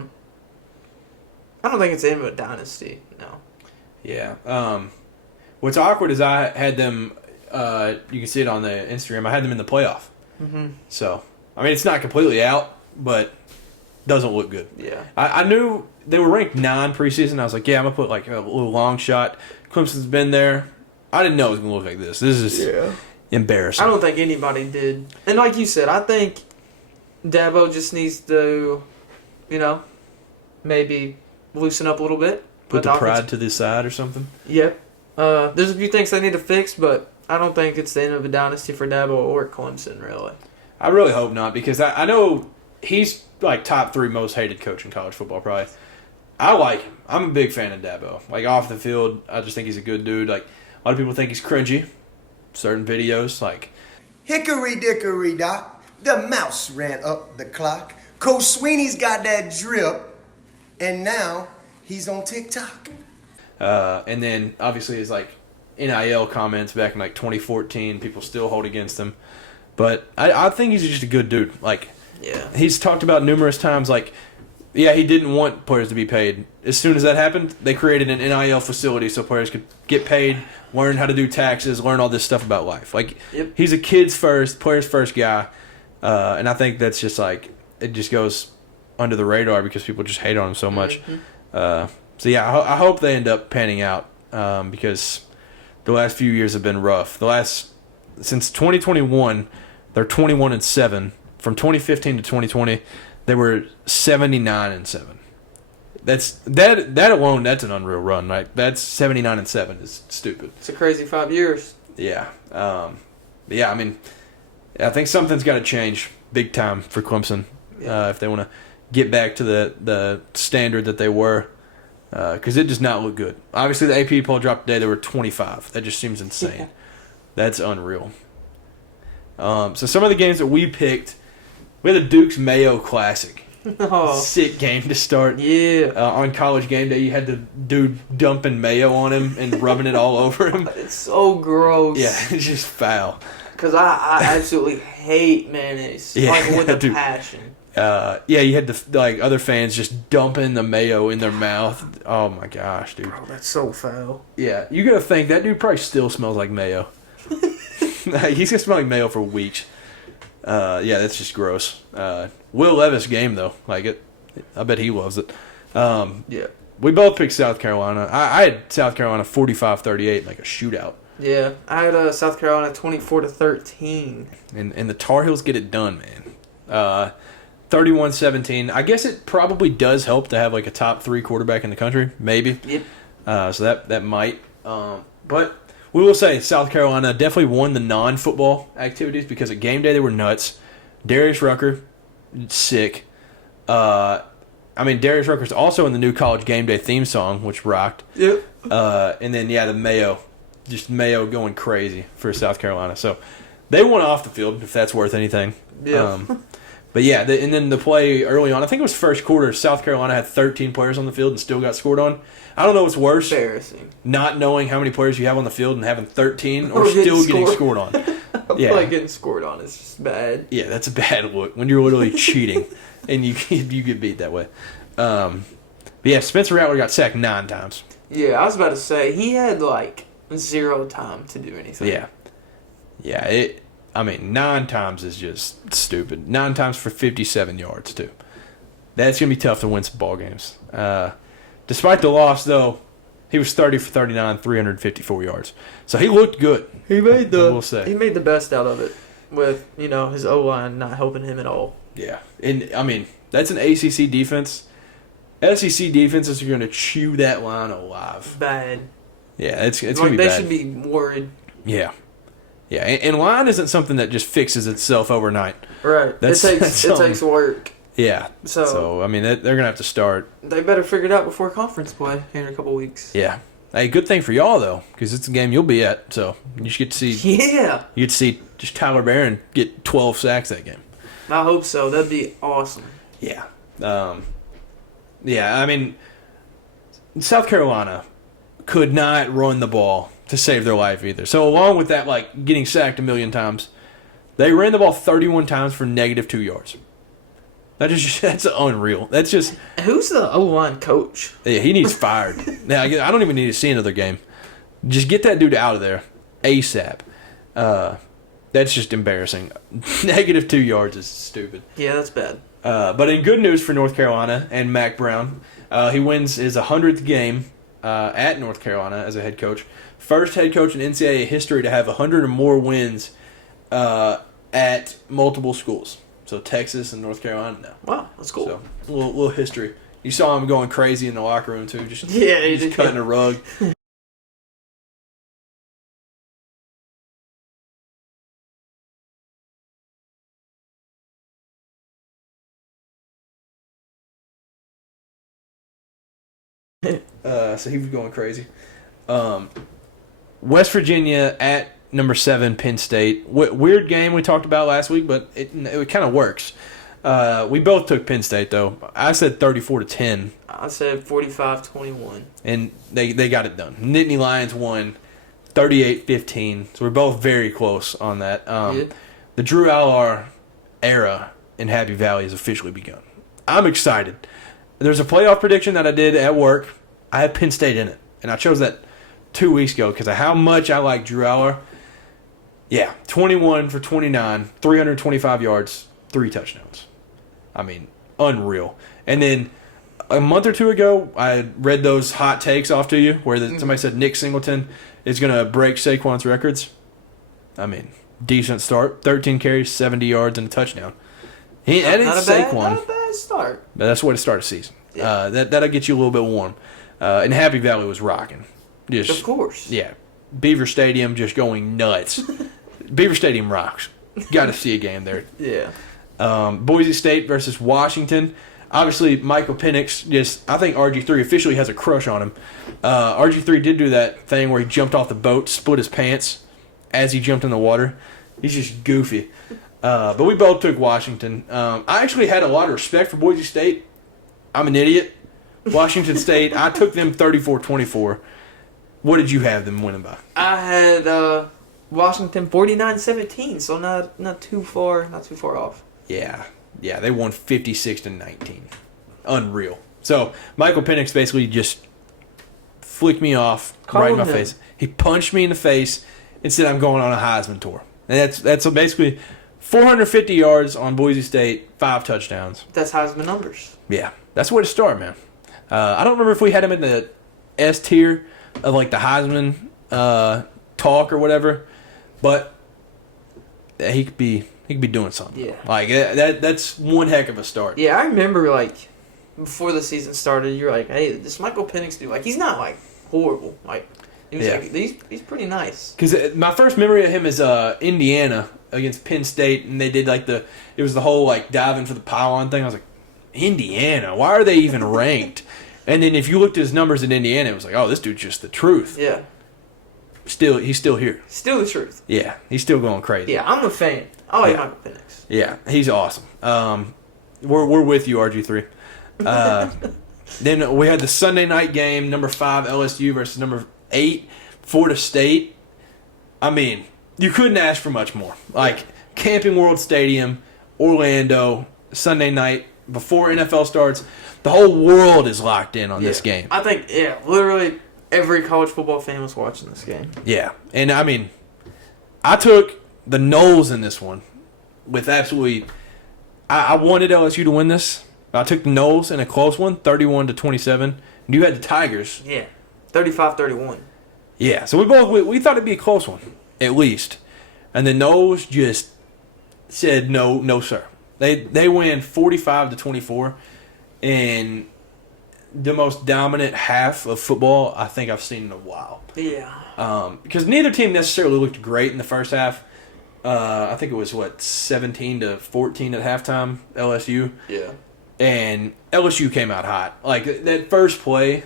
don't think it's the end of a dynasty. No. Yeah. What's awkward is I had them. You can see it on the Instagram. I had them in the playoff. Mm-hmm. So, I mean, it's not completely out, but doesn't look good. Yeah. I knew they were ranked 9 preseason. I was like, yeah, I'm going to put like a little long shot. Clemson's been there. I didn't know it was going to look like this. This is embarrassing. I don't think anybody did. And like you said, I think Dabo just needs to, maybe loosen up a little bit. Put the pride to the side or something? Yep. There's a few things they need to fix, but I don't think it's the end of a dynasty for Dabo or Clemson, really. I really hope not, because I know he's like top 3 most hated coach in college football, probably. I like him. I'm a big fan of Dabo. Like, off the field, I just think he's a good dude. Like, a lot of people think he's cringy. Certain videos, like... Hickory dickory dock, the mouse ran up the clock. Coach Sweeney's got that drip, and now he's on TikTok. And then, obviously, his, like, NIL comments back in, like, 2014, people still hold against him. But I think he's just a good dude. Like, yeah, he's talked about numerous times, like, Yeah, he didn't want players to be paid. As soon as that happened, they created an NIL facility so players could get paid, learn how to do taxes, learn all this stuff about life. Like, He's a kids first, players first guy, and I think that's just like it just goes under the radar because people just hate on him so much. So yeah, I hope they end up panning out because the last few years have been rough. Since 2021, they're 21-7. From 2015 to 2020, they were 79-7. That alone. That's an unreal run, right? That's 79-7 is stupid. It's a crazy 5 years. Yeah. I mean, I think something's got to change big time for Clemson if they want to get back to the standard that they were. Because it does not look good. Obviously, the AP poll dropped today. They were 25. That just seems insane. Yeah. That's unreal. So some of the games that we picked, we had the Duke's Mayo Classic. Oh. Sick game to start. Yeah. On College game day, you had the dude dumping mayo on him and rubbing it all over him. It's so gross. Yeah, it's just foul. Because I absolutely hate mayonnaise. Like with a passion. You had the other fans just dumping the mayo in their mouth. Oh my gosh, dude. Bro, that's so foul. Yeah, you gotta think that dude probably still smells like mayo. He's gonna smell like mayo for weeks. That's just gross. Will Levis game though, like it. I bet he loves it. We both picked South Carolina. I had South Carolina 45-38, like a shootout. Yeah, I had South Carolina 24-13. And the Tar Heels get it done, man. 31-17. I guess it probably does help to have like a top 3 quarterback in the country, maybe. Yep. So that might. But we will say South Carolina definitely won the non-football activities because at game day they were nuts. Darius Rucker, sick. Darius Rucker's also in the new College Game Day theme song, which rocked. Yep. And then the mayo, just mayo going crazy for South Carolina. So they won off the field if that's worth anything. Yeah. But yeah, and then the play early on, I think it was first quarter, South Carolina had 13 players on the field and still got scored on. I don't know what's worse. Embarrassing. Not knowing how many players you have on the field and having 13 or still getting scored on. I feel like getting scored on is just bad. Yeah, that's a bad look when you're literally cheating and you get beat that way. But yeah, Spencer Rattler got sacked 9 times. Yeah, I was about to say, he had like 0 time to do anything. Yeah. Yeah, 9 times is just stupid. 9 times for 57 yards, too. That's going to be tough to win some ball games. Despite the loss, though, he was 30 for 39, 354 yards. So he looked good. He made we'll say. He made the best out of it with, his O-line not helping him at all. Yeah. And, that's an ACC defense. SEC defenses are going to chew that line alive. Bad. Yeah, it's going to be bad. They should be worried. Yeah. Yeah, and line isn't something that just fixes itself overnight. Right. It takes work. Yeah. So they're going to have to start. They better figure it out before conference play in a couple weeks. Yeah. Hey, good thing for y'all, though, because it's a game you'll be at, so you just get to see. Yeah. You get to see just Tyler Barron get 12 sacks that game. I hope so. That'd be awesome. Yeah. South Carolina could not run the ball to save their life either. So along with that, like getting sacked a million times, they ran the ball 31 times for -2 yards. That's unreal. That's just who's the O-line coach? Yeah, he needs fired. Now I don't even need to see another game. Just get that dude out of there ASAP. That's just embarrassing. -2 yards is stupid. Yeah, that's bad. But in good news for North Carolina and Mac Brown, he wins his 100th game at North Carolina as a head coach. First head coach in NCAA history to have 100 or more wins at multiple schools. So Texas and North Carolina now. Wow, that's cool. So a little history. You saw him going crazy in the locker room too. Just cutting a rug. So he was going crazy. West Virginia at number 7, Penn State. Weird game we talked about last week, but it kind of works. We both took Penn State, though. I said 34-10. I said 45-21. And they got it done. Nittany Lions won 38-15. So we're both very close on that. The Drew Allar era in Happy Valley has officially begun. I'm excited. there's a playoff prediction that I did at work. I had Penn State in it, and I chose that 2 weeks ago because of how much I like Drew Aller. Yeah, 21 for 29, 325 yards, 3 touchdowns. I mean, unreal. And then a month or two ago, I read those hot takes off to you where somebody said Nick Singleton is going to break Saquon's records. I mean, decent start. 13 carries, 70 yards, and a touchdown. That ain't Saquon. Not a bad start. But that's the way to start a season. Yeah. That'll get you a little bit warm. And Happy Valley was rocking. Of course. Yeah. Beaver Stadium just going nuts. Beaver Stadium rocks. Got to see a game there. Yeah. Boise State versus Washington. Obviously, Michael Penix I think RG3 officially has a crush on him. RG3 did do that thing where he jumped off the boat, split his pants as he jumped in the water. He's just goofy. But we both took Washington. I actually had a lot of respect for Boise State. I'm an idiot. Washington State, I took them 34-24. What did you have them winning by? I had Washington 49-17, so not too far off. Yeah, they won 56-19. Unreal. So Michael Penix basically just flicked me off right in my face. He punched me in the face and said I'm going on a Heisman tour. And that's basically 450 yards on Boise State, 5 touchdowns. That's Heisman numbers. Yeah, that's where to start, man. I don't remember if we had him in the S tier of like the Heisman talk or whatever, but he could be doing something. Yeah, like that's one heck of a start. Yeah, I remember like before the season started, you're like, hey, this Michael Penix dude, like he's not like horrible. Like he was like he's pretty nice. Because my first memory of him is Indiana against Penn State, and they did like it was the whole like diving for the pylon thing. I was like, Indiana, why are they even ranked? And then if you looked at his numbers in Indiana, it was like, oh, this dude's just the truth. Yeah. He's still here. Still the truth. Yeah, he's still going crazy. Yeah, I'm a fan. I like Michael Penix. Yeah, he's awesome. We're with you, RG3. Then we had the Sunday night game, number 5 LSU versus number 8 Florida State. I mean, you couldn't ask for much more. Like Camping World Stadium, Orlando, Sunday night before NFL starts. The whole world is locked in on this game. I think, literally every college football fan was watching this game. Yeah, and I mean, I took the Noles in this one with absolutely. I wanted LSU to win this. I took the Noles in a close one, 31-27. And you had the Tigers. Yeah, 35-31. Yeah, so we thought it'd be a close one, at least. And the Noles just said no, sir. They win 45-24. And the most dominant half of football I think I've seen in a while. Yeah. Because neither team necessarily looked great in the first half. I think it was, 17-14 at halftime, LSU. Yeah. And LSU came out hot. Like, that first play,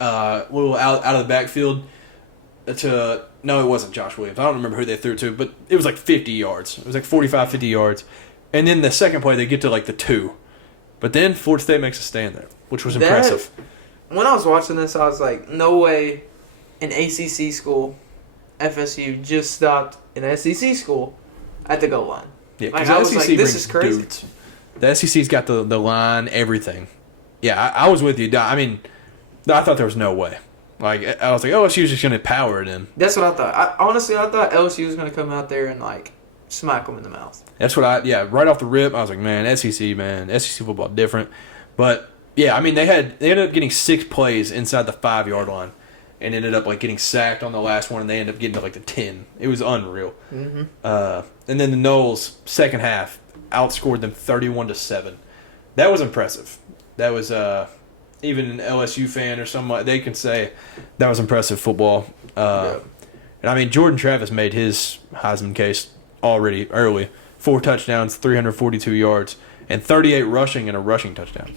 little out of the backfield no, it wasn't Josh Williams. I don't remember who they threw to, but it was like 50 yards. It was like 45, 50 yards. And then the second play, they get to like the 2. But then Florida State makes a stand there, which was impressive. When I was watching this, I was like, no way an ACC school, FSU, just stopped an SEC school at the goal line. Yeah, like, I was like, this is crazy. Dudes. The SEC's got the line, everything. Yeah, I was with you. I mean, I thought there was no way. Like, I was like, LSU's just going to power it in. That's what I thought. Honestly, I thought LSU was going to come out there and, like, smack them in the mouth. That's what right off the rip, I was like, SEC football different. But, yeah, I mean, they ended up getting 6 plays inside the 5-yard line and ended up, like, getting sacked on the last one, and they ended up getting to, like, the 10. It was unreal. Mm-hmm. And then the Noles, second half, outscored them 31-7. That was impressive. That was, even an LSU fan or somebody, they can say that was impressive football. And, I mean, Jordan Travis made his Heisman case already early. 4 touchdowns, 342 yards, and 38 rushing and a rushing touchdown.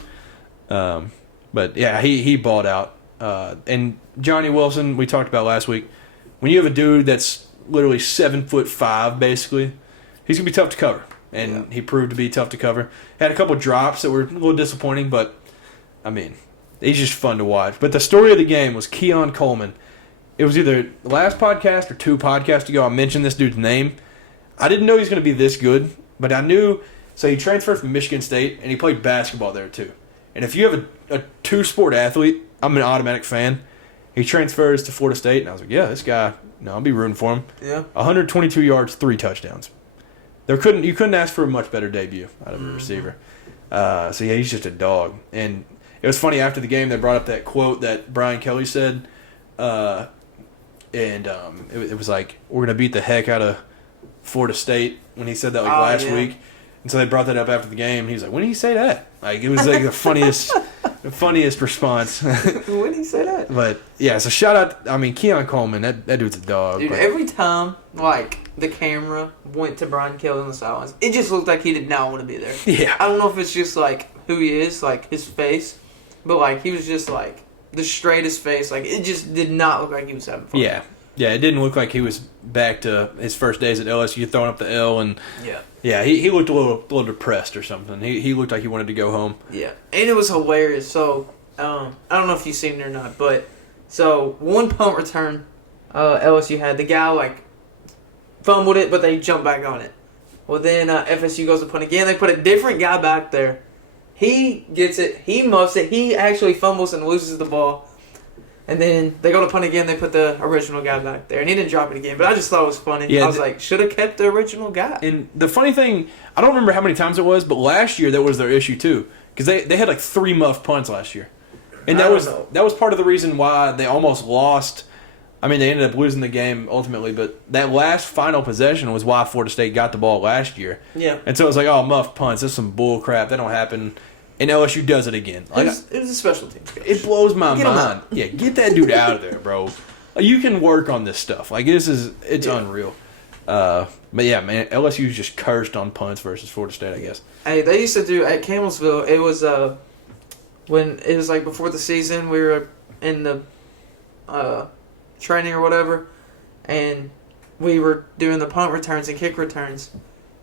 But, yeah, he balled out. And Johnny Wilson, we talked about last week, when you have a dude that's literally 7'5", basically, he's going to be tough to cover. And he proved to be tough to cover. Had a couple drops that were a little disappointing, but, I mean, he's just fun to watch. But the story of the game was Keon Coleman. It was either the last podcast or 2 podcasts ago I mentioned this dude's name. I didn't know he was going to be this good, but I knew. So he transferred from Michigan State, and he played basketball there too. And if you have a two-sport athlete, I'm an automatic fan. He transfers to Florida State, and I was like, yeah, this guy, no, I'll be rooting for him. Yeah. 122 yards, 3 touchdowns. You couldn't ask for a much better debut out of a receiver. So, yeah, he's just a dog. And it was funny, after the game, they brought up that quote that Brian Kelly said, and it was like, we're going to beat the heck out of Florida State, when he said that last week. And so they brought that up after the game, and he was like, when did he say that? Like, it was like the funniest response. When did he say that? But, yeah, so shout out, I mean, Keon Coleman, that dude's a dog. Dude, every time, like, the camera went to Brian Kelly on the sidelines, it just looked like he did not want to be there. Yeah. I don't know if it's just, like, who he is, like, his face, but, like, he was just, like, the straightest face. Like, it just did not look like he was having fun. Yeah. Yeah, it didn't look like he was back to his first days at LSU throwing up the L, and he looked a little depressed or something. He looked like he wanted to go home. Yeah, and it was hilarious. So I don't know if you've seen it or not, but so one punt return LSU had, the guy like fumbled it, but they jumped back on it. Well, then FSU goes to punt again. They put a different guy back there. He gets it. He muffs it. He actually fumbles and loses the ball. And then they go to punt again. They put the original guy back there. And he didn't drop it again. But I just thought it was funny. Yeah, I was like, should have kept the original guy. And the funny thing, I don't remember how many times it was, but last year that was their issue too. Because they had like 3 muff punts last year. And that was part of the reason why they almost lost. I mean, they ended up losing the game ultimately. But that last final possession was why Florida State got the ball last year. Yeah. And so it was like, oh, muff punts. That's some bull crap. That don't happen. And LSU does it again. Like, it was a special team. It blows my Get him mind. out. Yeah, get that dude out of there, bro. You can work on this stuff. Like, it's unreal. But yeah, man, LSU's just cursed on punts versus Florida State, I guess. Hey, they used to do at Campbellsville. It was when it was like before the season. We were in the training or whatever, and we were doing the punt returns and kick returns.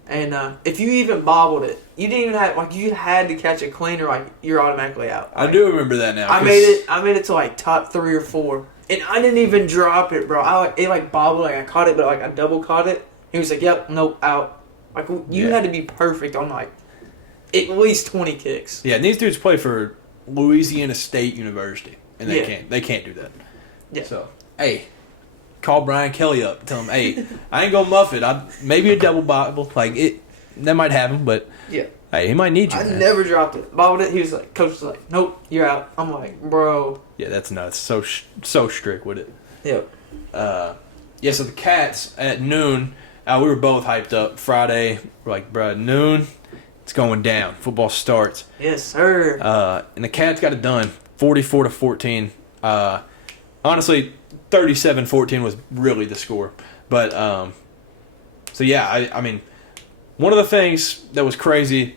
And if you even bobbled it, you didn't even have, like, you had to catch it clean, or like you're automatically out. Like, I do remember that now. I made it to like top 3 or 4, and I didn't even drop it, bro. It like bobbled, like I caught it, but like I double caught it. He was like, "Yep, nope, out." Like you had to be perfect on like at least 20 kicks. Yeah, and these dudes play for Louisiana State University, and they can't do that. Yeah. So hey, call Brian Kelly up. Tell him, hey, I ain't gonna muff it. Maybe a double bobble, like it. That might happen, but yeah. Hey, he might need you. I man. never dropped it. Bobbled it. He was like, coach was like, "Nope, you're out." I'm like, bro. Yeah, that's nuts. So strict with it. Yep. Yeah. So the Cats at noon. We were both hyped up. Friday, we're like, bro, noon, it's going down. Football starts. Yes, sir. And the Cats got it done, 44-14. Honestly, 37-14 was really the score. But so yeah, I mean, one of the things that was crazy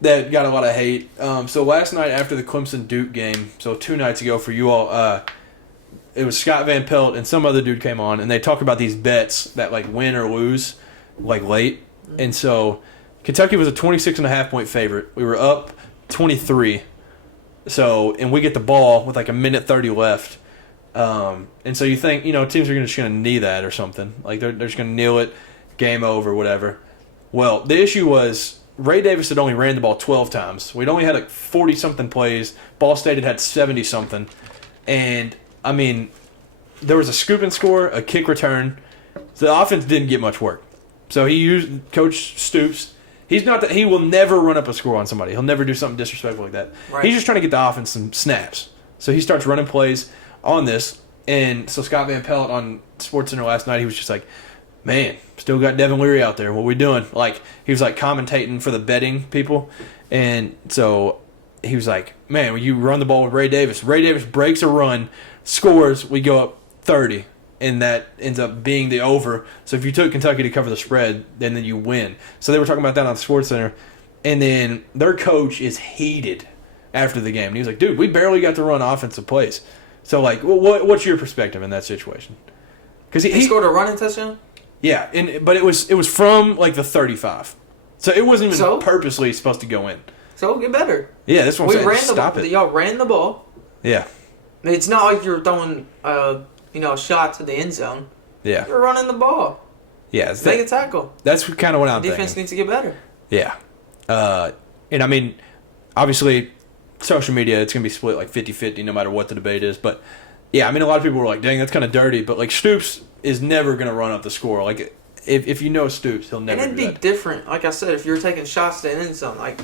that got a lot of hate. So last night after the Clemson Duke game, so 2 nights ago for you all, it was Scott Van Pelt and some other dude came on, and they talked about these bets that like win or lose, like late. And so Kentucky was a 26.5-point favorite. We were up 23. So, and we get the ball with like a minute 30 left. And so you think, teams are just going to knee that or something. Like they're just going to kneel it, game over, whatever. Well, the issue was Ray Davis had only ran the ball 12 times. We'd only had like 40-something plays. Ball State had 70-something. And I mean, there was a scoop and score, a kick return. So the offense didn't get much work. So he used Coach Stoops. He's not that he will never run up a score on somebody. He'll never do something disrespectful like that. Right. He's just trying to get the offense some snaps. So he starts running plays on this. And so Scott Van Pelt on SportsCenter last night, he was just like, man, still got Devin Leary out there. What we doing? Like, he was like commentating for the betting people. And so he was like, man, when you run the ball with Ray Davis breaks a run, scores, we go up 30, and that ends up being the over. So if you took Kentucky to cover the spread, then you win. So they were talking about that on SportsCenter, and then their coach is heated after the game. And he was like, dude, we barely got to run offensive plays. So, like, what's your perspective in that situation? Because he scored a running touchdown? Yeah, but it was from, like, the 35. So it wasn't even purposely supposed to go in. So get better. Yeah, that's what I'm saying. Stop it. Y'all ran the ball. Yeah. It's not like you're throwing, a shot to the end zone. Yeah. You're running the ball. Yeah. Make a tackle. That's kind of what I'm thinking. Defense needs to get better. Yeah. And, I mean, obviously, social media, it's going to be split like 50-50 no matter what the debate is. But, yeah, I mean, a lot of people were like, dang, that's kind of dirty. But, like, Stoops is never going to run up the score. Like, if you know Stoops, he'll never And do it'd that. be different. Like I said, if you were taking shots to the end zone, like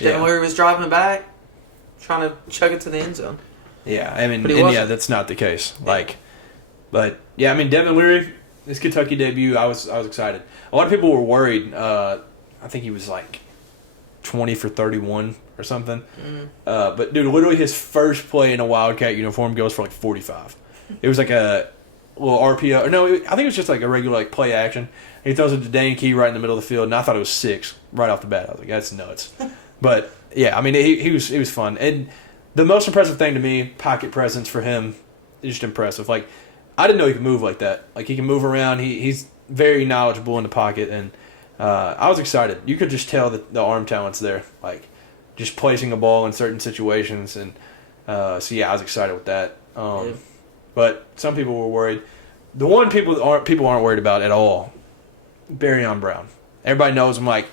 Yeah. Devin Leary was driving back, trying to chug it to the end zone. Yeah, I mean, But he and wasn't. that's not the case. Like, but yeah, I mean, Devin Leary, his Kentucky debut, I was excited. A lot of people were worried. I think he was like 20 for 31 or something. But dude, literally his first play in a Wildcat uniform goes for like 45. It was like a little RPO. Or no, I think it was just like a regular like play action. And he throws it to Dane Key right in the middle of the field, and I thought it was 6 right off the bat. I was like, that's nuts. But yeah, I mean, he was fun. And the most impressive thing to me, pocket presence for him, is just impressive. Like, I didn't know he could move like that. Like, he can move around. He's very knowledgeable in the pocket, and I was excited. You could just tell that the arm talent's there. Like, just placing a ball in certain situations, and so yeah, I was excited with that. But some people were worried. The one people aren't worried about at all, Barryon Brown. Everybody knows him. Like,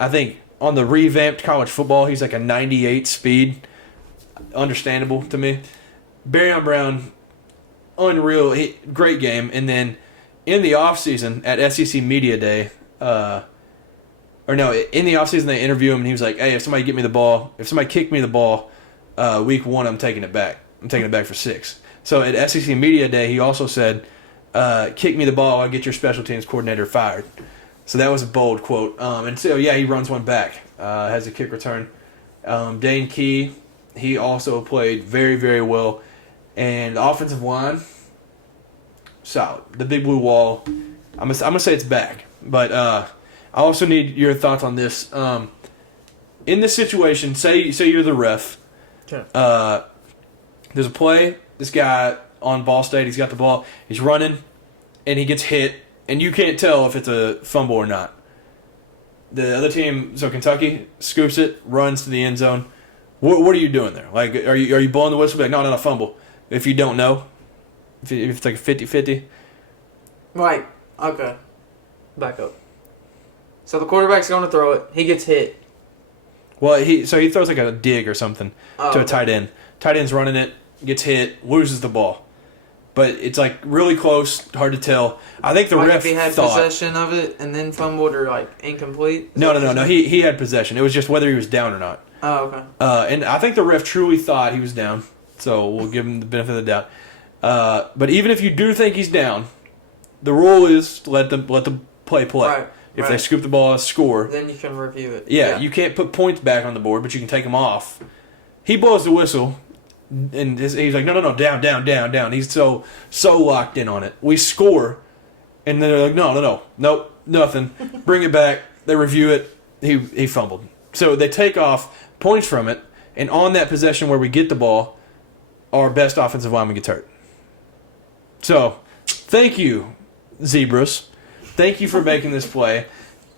I think on the revamped college football, he's like a 98 speed. Understandable to me. Barryon Brown, unreal, great game. And then in the offseason at SEC Media Day, in the offseason they interview him and he was like, hey, if somebody kicked me the ball week 1, I'm taking it back. I'm taking it back for 6. So at SEC Media Day, he also said, kick me the ball, I'll get your special teams coordinator fired. So that was a bold quote. And so, yeah, he runs one back, has a kick return. Dane Key, he also played very, very well. And the offensive line, solid. The big blue wall, I'm gonna say it's back. But I also need your thoughts on this. In this situation, say you're the ref. Okay. There's a play. This guy on Ball State, he's got the ball. He's running, and he gets hit, and you can't tell if it's a fumble or not. The other team, so Kentucky, scoops it, runs to the end zone. What are you doing there? Like, are you blowing the whistle? Like, no, not a fumble. If you don't know, if it's like a 50-50. Right. Okay. Back up. So the quarterback's going to throw it. He gets hit. Well, he throws like a dig or something to a tight end. Tight end's running it, gets hit, loses the ball. But it's like really close, hard to tell. I think the Like ref if he had thought, possession of it and then fumbled or like incomplete. No. He had possession. It was just whether he was down or not. Oh, okay. And I think the ref truly thought he was down, so we'll give him the benefit of the doubt. But even if you do think he's down, the rule is to let the play. Right. If they scoop the ball, score. Then you can review it. Yeah, you can't put points back on the board, but you can take them off. He blows the whistle, and he's like, no, down. He's so locked in on it. We score, and then they're like, nope, nothing. Bring it back. They review it. He fumbled. So they take off points from it, and on that possession where we get the ball, our best offensive lineman gets hurt. So, thank you, Zebras. Thank you for making this play.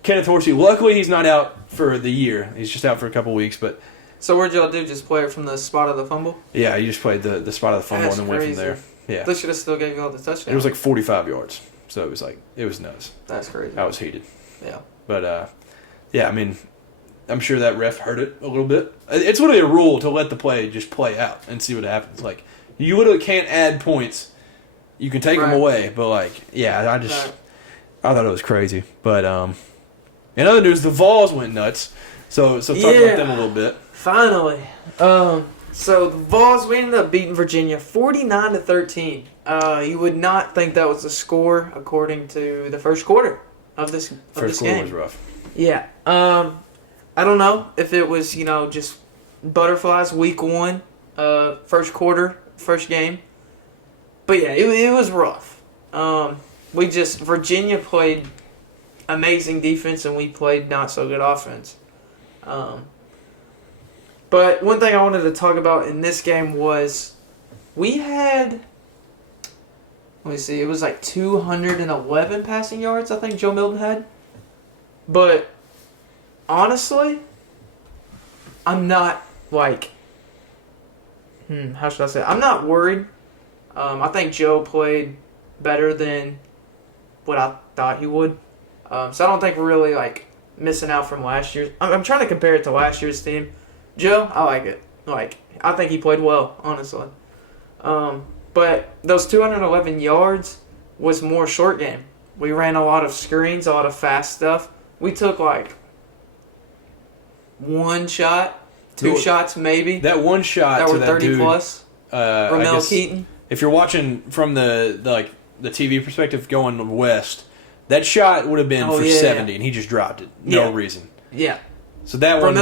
Kenneth Horsey, luckily he's not out for the year. He's just out for a couple weeks, but... So what'd y'all do? Just play it from the spot of the fumble? Yeah, you just played the spot of the fumble That's and then went from crazy. there. Yeah. They should have still gave you all the touchdowns. It was like 45 yards. So it was nuts. That's crazy. I was heated. Yeah. But, yeah, I mean, I'm sure that ref heard it a little bit. It's literally a rule to let the play just play out and see what happens. Like, you literally can't add points. You can take them away, but, like, yeah, I thought it was crazy. But, in other news, the Vols went nuts. So talk about them a little bit. Finally. So the Vols, we ended up beating Virginia 49-13. You would not think that was the score according to the first quarter of this game. First quarter was rough. Yeah. I don't know if it was, just butterflies week 1, first quarter, first game. But yeah, it was rough. Virginia played amazing defense and we played not so good offense. But one thing I wanted to talk about in this game was we had, it was like 211 passing yards I think Joe Milton had. But honestly, I'm not how should I say it? I'm not worried. I think Joe played better than what I thought he would. So I don't think we're really missing out from last year's. I'm trying to compare it to last year's team. Joe, I like it. Like, I think he played well, honestly. But those 211 yards was more short game. We ran a lot of screens, a lot of fast stuff. We took like one shot, two shots maybe. That one shot that to were that 30 dude, plus. Ramel Keaton. If you're watching from the TV perspective going west, that shot would have been for 70, and he just dropped it. No reason. Yeah. So that one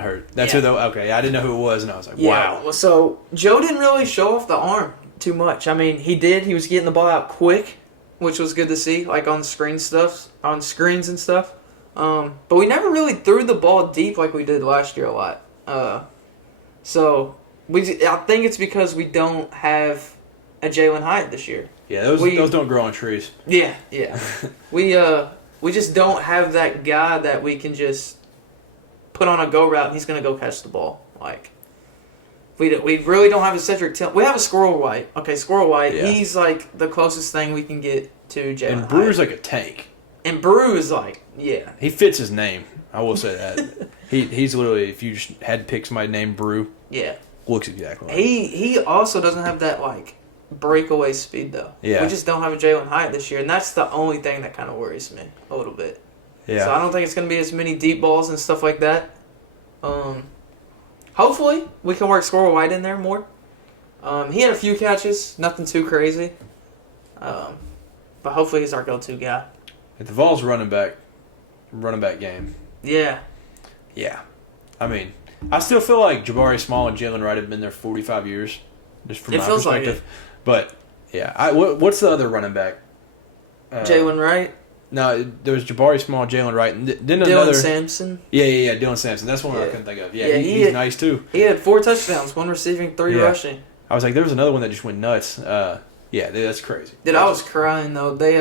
hurt. That's who though. Okay, I didn't know who it was, and I was like, wow. Well, so Joe didn't really show off the arm too much. I mean, he did. He was getting the ball out quick, which was good to see, like on screens and stuff. But we never really threw the ball deep like we did last year a lot. So I think it's because we don't have a Jalen Hyatt this year. Yeah, those don't grow on trees. Yeah. We just don't have that guy that we can just put on a go route and he's gonna go catch the ball. Like we really don't have a Cedric Tillman. We have a Squirrel White. Okay, Squirrel White. Yeah. He's like the closest thing we can get to Jalen. And Brewer's like a tank. And Brew is like, yeah. He fits his name. I will say that. He's literally, if you just had to pick somebody named Brew. Yeah. Looks exactly like He also doesn't have that like breakaway speed though. Yeah. We just don't have a Jalen Hyatt this year, and that's the only thing that kind of worries me a little bit. Yeah. So I don't think it's going to be as many deep balls and stuff like that. Hopefully we can work Squirrel White in there more. He had a few catches, nothing too crazy. But hopefully he's our go-to guy. At the Vols running back game. Yeah. Yeah. I mean, I still feel like Jabari Small and Jalen Wright have been there 45 years, just from my perspective. Like but yeah, what's the other running back? Jalen Wright. No, there was Jabari Small, Jalen Wright, and then Dylan Sampson. Yeah, Dylan Sampson. That's one I couldn't think of. Yeah, he's nice too. He had 4 touchdowns, 1 receiving, 3 rushing. I was like, there was another one that just went nuts. Yeah, that's crazy. I was crying though. They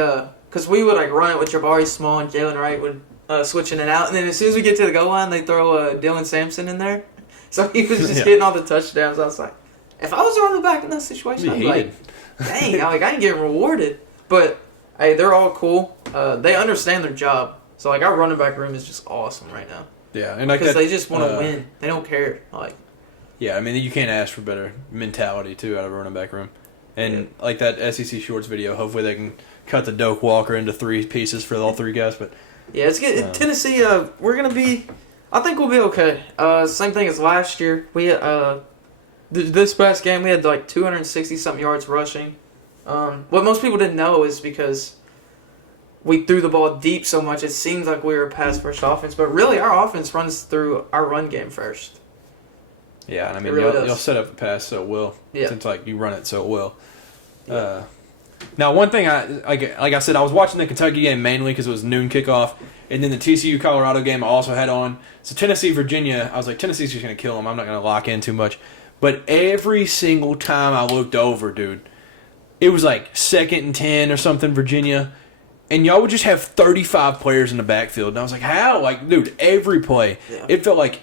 because we would like run it with Jabari Small and Jalen Wright would switching it out, and then as soon as we get to the goal line, they throw Dylan Sampson in there. So he was just getting all the touchdowns. I was like, if I was running back in that situation, I'd be like, dang, I ain't getting rewarded. But hey, they're all cool. They understand their job. So like our running back room is just awesome right now. Yeah, and like because they just want to win. They don't care. Like. Yeah, I mean you can't ask for better mentality too out of a running back room. And like that SEC Shorts video, hopefully they can cut the Doak Walker into 3 pieces for all 3 guys. But yeah, it's good. Tennessee, we're gonna be. I think we'll be okay. Same thing as last year. We this past game we had like 260 something yards rushing. What most people didn't know is because we threw the ball deep so much, it seems like we were a pass first offense, but really our offense runs through our run game first. Yeah, and I mean you'll set up a pass so well. Yeah. Since like you run it so well. Yeah. Now one thing like I said, I was watching the Kentucky game mainly because it was noon kickoff, and then the TCU Colorado game I also had on. So Tennessee Virginia, I was like Tennessee's just gonna kill them. I'm not gonna lock in too much, but every single time I looked over, dude, it was like 2nd and 10 or something Virginia, and y'all would just have 35 players in the backfield, and I was like, how? Like, dude, every play, it felt like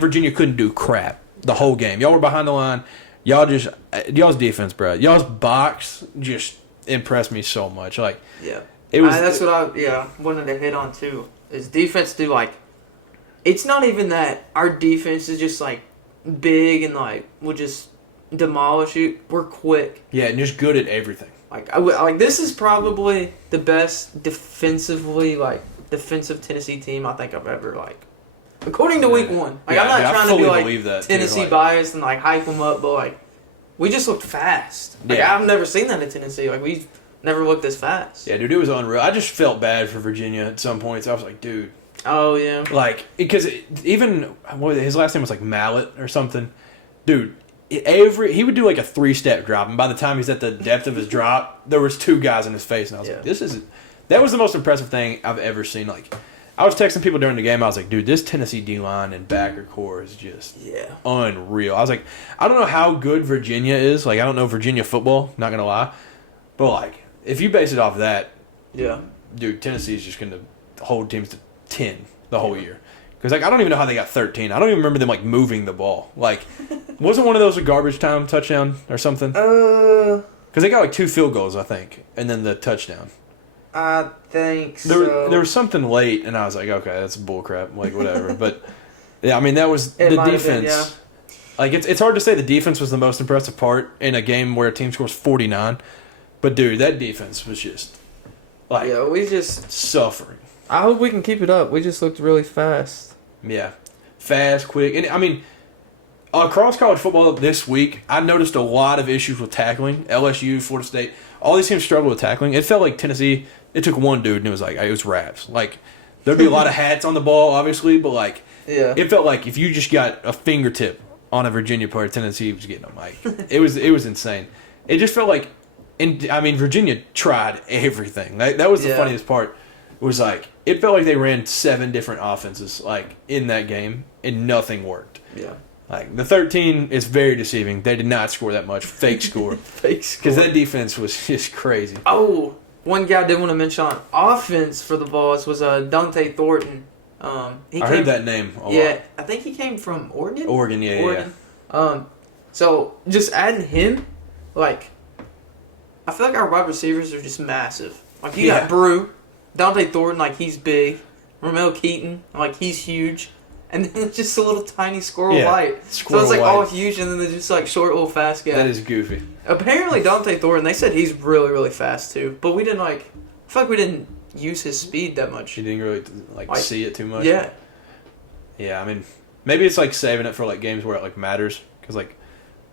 Virginia couldn't do crap the whole game. Y'all were behind the line. Y'all's defense, bro. Y'all's box just impressed me so much. Like, it was. That's what I wanted to hit on too. Is defense do like? It's not even that our defense is just like big and like will just demolish you. We're quick. Yeah, and just good at everything. Like this is probably the best defensive Tennessee team I think I've ever like. According to week 1. Like, I'm not trying to be like Tennessee biased and like hype them up, but like we just looked fast. Like I've never seen that in Tennessee. Like we've never looked this fast. Yeah, dude, it was unreal. I just felt bad for Virginia at some points. I was like, dude. Oh yeah. Like because even his last name was like Mallet or something, dude. He would do like a 3-step drop, and by the time he's at the depth of his drop, there was 2 guys in his face, and I was like, that was the most impressive thing I've ever seen. Like. I was texting people during the game. I was like, dude, this Tennessee D-line and backer core is just unreal. I was like, I don't know how good Virginia is. Like, I don't know Virginia football, not going to lie. But, like, if you base it off of that, dude, Tennessee is just going to hold teams to 10 the whole year. Because, like, I don't even know how they got 13. I don't even remember them, like, moving the ball. Like, wasn't one of those a garbage time touchdown or something? Because they got, like, 2 field goals, I think, and then the touchdown. I think so. There was something late, and I was like, okay, that's bullcrap, like whatever. But yeah, I mean that was the defense. Like, it's hard to say the defense was the most impressive part in a game where a team scores 49. But, dude, that defense was just, like, Yeah, we just suffering. I hope we can keep it up. We just looked really fast. Yeah. Fast, quick. And, I mean, across college football this week, I noticed a lot of issues with tackling. LSU, Florida State, all these teams struggle with tackling. It felt like Tennessee, it took one dude, and it was like, it was Raps. Like, there'd be a lot of hats on the ball, obviously, but, like, Yeah. it felt like if you just got a fingertip on a Virginia player, Tennessee was getting them. Like, it was insane. It just felt like, and I mean, Virginia tried everything. That was the funniest part. It was like, it felt like they ran 7 different offenses, like, in that game, and nothing worked. Yeah. Like, the 13 is very deceiving. They did not score that much. Fake score. Fake score. Because that defense was just crazy. Oh, one guy I did want to mention on offense for the Vols was Dante Thornton. I heard that name a lot. I think he came from Oregon. Oregon. So just adding him, like, I feel like our wide receivers are just massive. Like, you got Brew, Dante Thornton, like, he's big. Ramel Keaton, like, he's huge. And then it's just a little tiny Squirrel White. So it's like all huge, and then they're just like short, little fast guy. That is goofy. Apparently, Dante Thornton, they said he's really, really fast too. But we didn't I feel like we didn't use his speed that much. You didn't really like see it too much. Yeah. Yeah, I mean, maybe it's like saving it for like games where it like matters. Because like,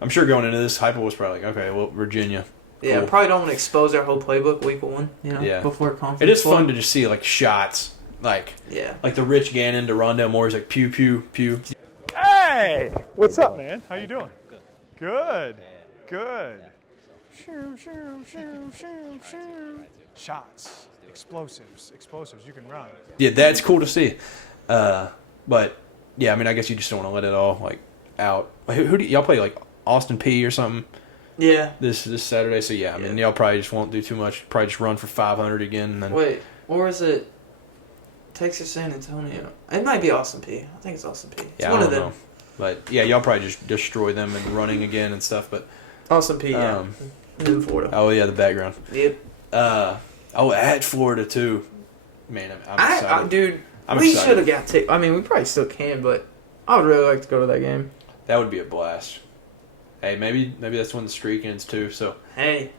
I'm sure going into this, Hyper was probably like, okay, well, Virginia. Yeah, cool. probably don't want to expose our whole playbook week 1. Before conference. It is fun to just see like shots. Like the Rich Gannon to Rondell Moore's like pew pew pew. Hey, what's up, man? How you doing? Good. Shoo, shoo, shoo, shoo, shoo. Shots, explosives. You can run. Yeah, that's cool to see. But yeah, I mean, I guess you just don't want to let it all like out. Who do y'all play? Like Austin P or something? Yeah. This Saturday. So yeah, I mean, y'all probably just won't do too much. Probably just run for 500 again. And then wait, or is it Texas San Antonio? It might be Austin P. I think it's Austin P. It's one of them. Know. But yeah, y'all probably just destroy them and running again and stuff. But Austin P. Yeah. In Florida. Oh yeah, the background. Yep. At Florida too. Man, I'm excited. Dude, we should have got I mean, we probably still can, but I would really like to go to that game. That would be a blast. Hey, maybe that's when the streak ends too. So hey,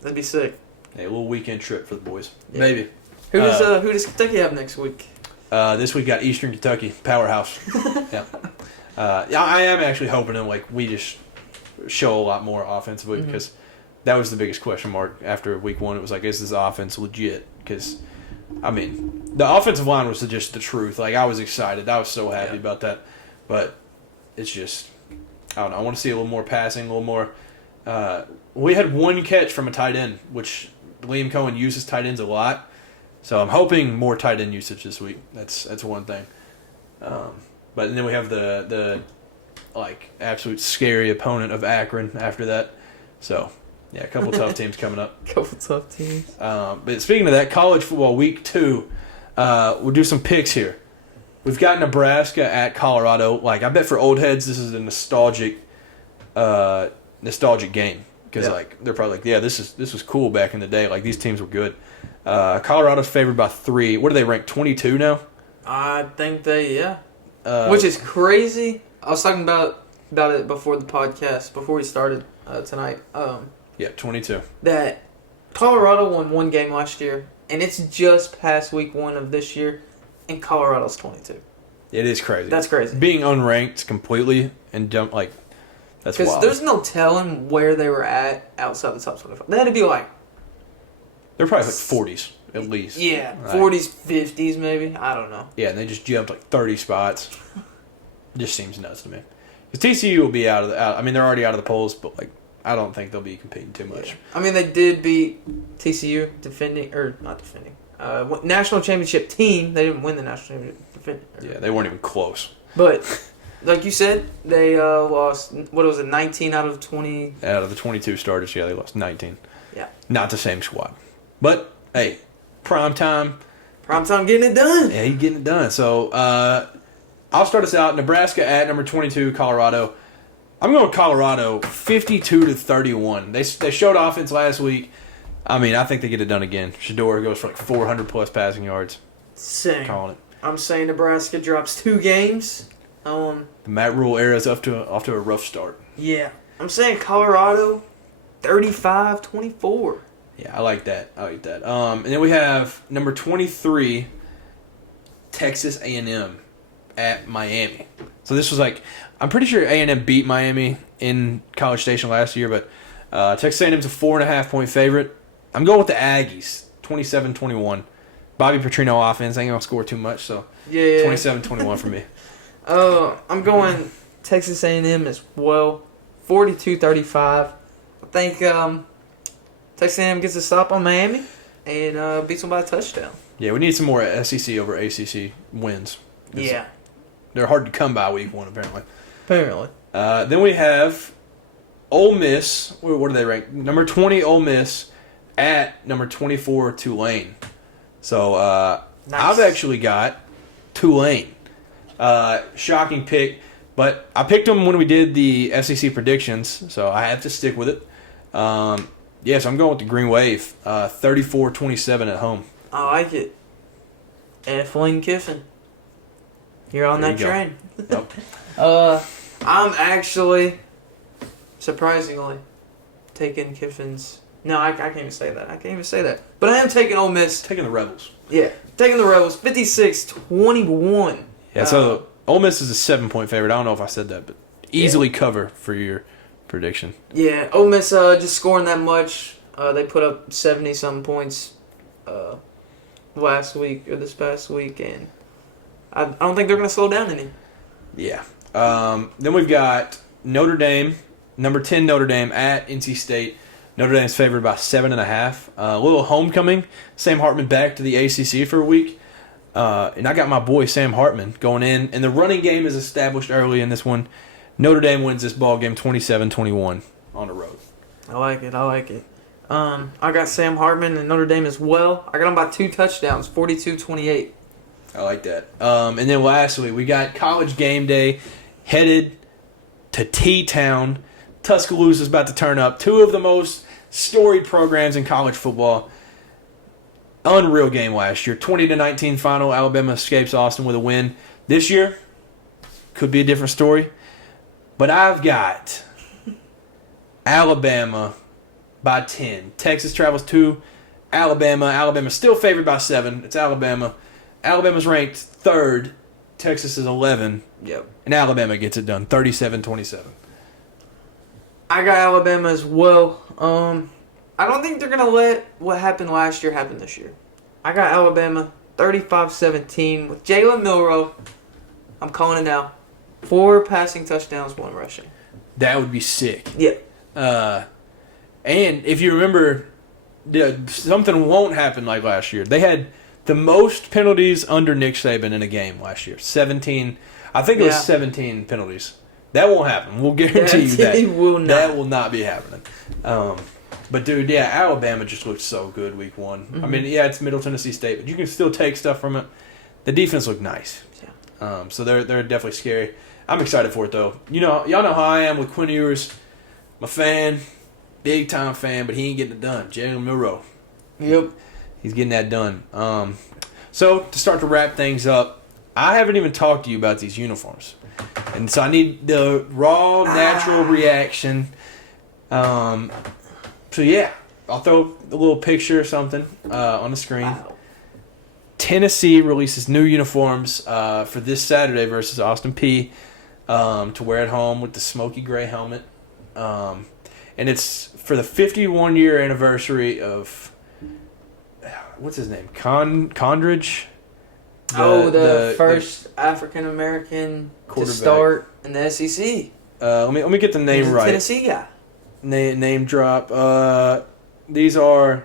that'd be sick. Hey, a little weekend trip for the boys. Yeah. Maybe. Who does Kentucky have next week? This week got Eastern Kentucky, powerhouse. Yeah. I am actually hoping that like we just show a lot more offensively because that was the biggest question mark after week 1. It was like, is this offense legit? Because I mean, the offensive line was just the truth. Like, I was excited. I was so happy about that. But it's just, I don't know. I want to see a little more passing, a little more. We had 1 catch from a tight end, which Liam Cohen uses tight ends a lot. So I'm hoping more tight end usage this week. That's one thing. But then we have the like absolute scary opponent of Akron after that. So yeah, a couple tough teams coming up. Couple tough teams. But speaking of that, college football week 2, we'll do some picks here. We've got Nebraska at Colorado. Like, I bet for old heads, this is a nostalgic game because like they're probably like, yeah, this was cool back in the day. Like, these teams were good. Colorado's favored by 3. What do they rank? 22 now? I think which is crazy. I was talking about it before the podcast, before we started tonight. 22. That Colorado won 1 game last year, and it's just past week 1 of this year, and Colorado's 22. It is crazy. That's crazy. Being unranked completely and that's wild. Because there's no telling where they were at outside the top 25. They had to be like... They're probably like 40s, at least. Yeah, 40s, 50s maybe. I don't know. Yeah, and they just jumped like 30 spots. Just seems nuts to me. Because TCU will be out. I mean, they're already out of the polls, but like, I don't think they'll be competing too much. Yeah. I mean, they did beat TCU national championship team. They didn't win the national championship. Yeah, they weren't even close. But like you said, they lost. What was it? 19 out of 20. Out of the 22 starters, yeah, they lost 19. Yeah, not the same squad. But hey, prime time getting it done. Yeah, he's getting it done. So I'll start us out. Nebraska at number 22, Colorado. I'm going Colorado 52-31. They showed offense last week. I mean, I think they get it done again. Shador goes for like 400 plus passing yards. Same. Calling it. I'm saying Nebraska drops 2 games. Um, The Matt Rule era is off to a rough start. yeah. I'm saying Colorado 35-24. Yeah, I like that. And then we have number 23, Texas A&M at Miami. So this was like, I'm pretty sure A&M beat Miami in College Station last year, but Texas A&M's a 4.5-point favorite. I'm going with the Aggies, 27-21. Bobby Petrino offense ain't gonna score too much, so Yeah. 27-21 for me. I'm going Texas A&M as well, 42-35. I think Texas A&M gets a stop on Miami and beats them by a touchdown. Yeah, we need some more SEC over ACC wins. Yeah, They're hard to come by week one, apparently. apparently. Then we have Ole Miss. What are they ranked? Number 20, Ole Miss at number 24, Tulane. So Nice. I've actually got Tulane. Shocking pick, but I picked them when we did the SEC predictions, so I have to stick with it. Yes, I'm going with the Green Wave, 34-27 at home. I like it. F. Lane Kiffin. You're on There that you go. train. Yep. I'm actually, surprisingly, taking Kiffin's. No, I can't even say that. But I am taking Ole Miss. Taking the Rebels. Yeah, taking the Rebels, 56-21. Yeah, so Ole Miss is a 7-point favorite. I don't know if I said that, but easily cover for your prediction. Yeah, Ole Miss just scoring that much. They put up 70-something points last week or this past week, and I don't think they're going to slow down any. Yeah. Then we've got Notre Dame, number 10 Notre Dame at NC State. Notre Dame's favored by 7.5. A little homecoming. Sam Hartman back to the ACC for a week. And I got my boy Sam Hartman going in. And the running game is established early in this one. Notre Dame wins this ball game 27-21 on the road. I like it. I got Sam Hartman and Notre Dame as well. I got them by 2 touchdowns, 42-28. I like that. And then lastly, we got College Game Day headed to T-Town. Tuscaloosa's about to turn up. 2 of the most storied programs in college football. Unreal game last year. 20-19 final. Alabama escapes Austin with a win. This year, could be a different story. But I've got Alabama by 10. Texas travels to Alabama. Alabama's still favored by 7. It's Alabama. Alabama's ranked 3rd. Texas is 11. Yep. And Alabama gets it done. 37-27. I got Alabama as well. I don't think they're going to let what happened last year happen this year. I got Alabama 35-17 with Jalen Milroe. I'm calling it now. 4 passing touchdowns, 1 rushing. That would be sick. Yeah. And if you remember, something won't happen like last year. They had the most penalties under Nick Saban in a game last year. 17. I think it was 17 penalties. That won't happen. We'll guarantee you that. That will not be happening. But, dude, yeah, Alabama just looked so good week 1. Mm-hmm. I mean, yeah, it's Middle Tennessee State, but you can still take stuff from it. The defense looked nice. Yeah. So they're definitely scary. I'm excited for it, though. You know, y'all know how I am with Quinn Ewers. I'm a fan, big-time fan, but he ain't getting it done. Jalen Milroe. Yep. He's getting that done. So, to start to wrap things up, I haven't even talked to you about these uniforms. And so I need the raw, natural reaction. So, yeah. I'll throw a little picture or something on the screen. Wow. Tennessee releases new uniforms for this Saturday versus Austin Peay to wear at home with the smoky gray helmet. And it's for the 51-year anniversary of, what's his name? Condridge? The first African-American to start in the SEC. Let me get the name He's a right. Tennessee guy. Name drop. These are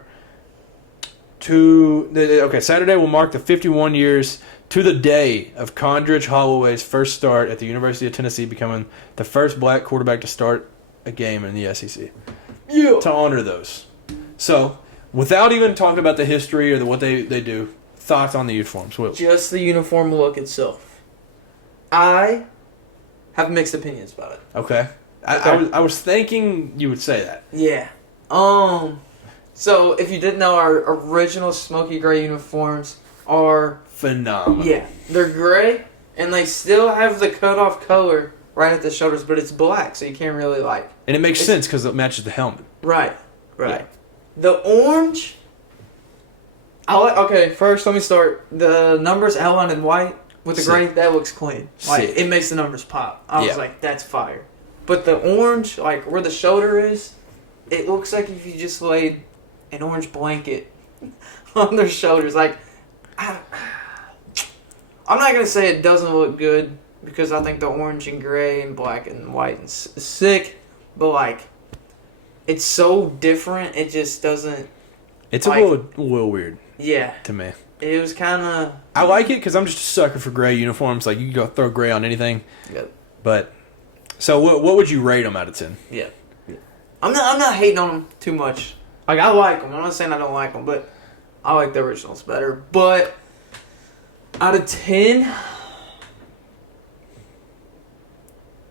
Saturday will mark the 51 years to the day of Condridge Holloway's first start at the University of Tennessee, becoming the first black quarterback to start a game in the SEC. Yeah. To honor those. So, without even talking about the history or what they do, thoughts on the uniforms? Just the uniform look itself. I have mixed opinions about it. Okay. I was thinking you would say that. Yeah. So if you didn't know, our original smoky gray uniforms are Phenomenal. they're gray, And they still have the cut-off color right at the shoulders, but it's black, so you can't really like... And it makes sense because it matches the helmet. Right. Yeah. The orange... Okay, first let me start. The numbers outlined in white with the gray, that looks clean. Like, Sick. it makes the numbers pop. I was like, that's fire. But the orange, like where the shoulder is, it looks like if you just laid an orange blanket on their shoulders. Like, I'm not going to say it doesn't look good because I think the orange and gray and black and white is sick, but like, it's so different, it just doesn't... It's like, a little weird. Yeah. To me. It was kind of... I like it because I'm just a sucker for gray uniforms. Like, you can go throw gray on anything. Yep. But, so what would you rate them out of 10? Yeah. I'm not hating on them too much. Like, I like them. I'm not saying I don't like them, but I like the originals better. But out of 10,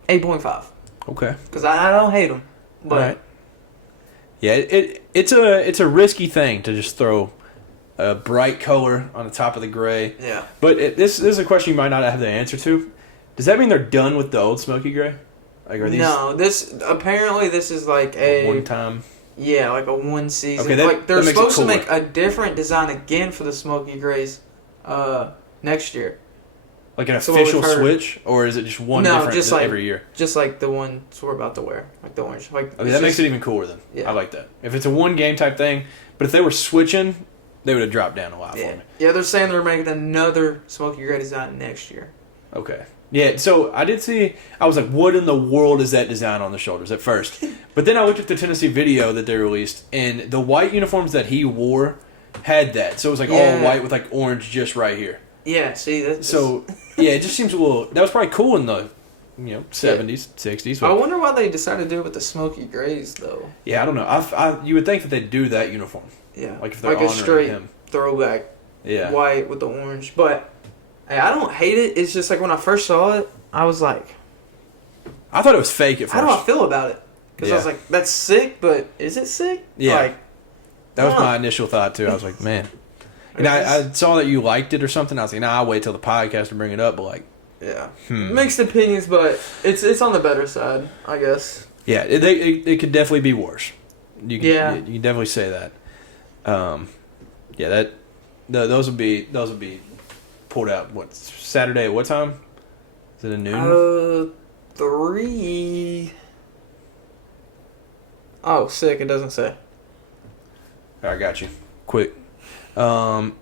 8.5. Okay. Because I don't hate them. But right. Yeah, it's a risky thing to just throw a bright color on the top of the gray. yeah. But this is a question you might not have the answer to. Does that mean they're done with the old smoky gray? Like, are these No, this is like a one time? Yeah, like a one season. Okay, like they're that makes it supposed to cooler. make a different design again for the Smoky Grays next year. Like an So what official we've heard- switch, or is it just one No, different just like- every year? Just like the ones we're about to wear, like the orange. Like Okay, that makes it even cooler then. Yeah. I like that. If it's a one game type thing, but if they were switching, they would have dropped down a lot for Yeah, me. yeah. They're saying they're making another Smoky Gray design next year. Okay. Yeah, so I did see, I was like, what in the world is that design on the shoulders at first? But then I looked at the Tennessee video that they released, and the white uniforms that he wore had that. So it was like all Yeah. white with like orange just right here. Yeah, see that's So, yeah, it just seems a little, that was probably cool in the, 70s, 60s. I But wonder why they decided to do it with the Smoky Grays though. yeah, I don't know. You would think that they'd do that uniform. Yeah, Like if they're a honoring straight him. throwback Yeah. white with the orange. But hey, I don't hate it. It's just like when I first saw it, I was like, I thought it was fake at first. how do I feel about it? Because I was Yeah. like, that's sick, but is it sick? Yeah. Like, That was Huh. my initial thought too. I was like, man. And I saw that you liked it or something. I was like, nah, I'll wait till the podcast to bring it up. But like, yeah, mixed opinions, but it's on the better side, I guess. yeah, it could definitely be worse. You can definitely say that. Yeah, those would be pulled out. What, Saturday at what time? Is it at noon? 3. Oh, sick! It doesn't say. I got you. Quick. 5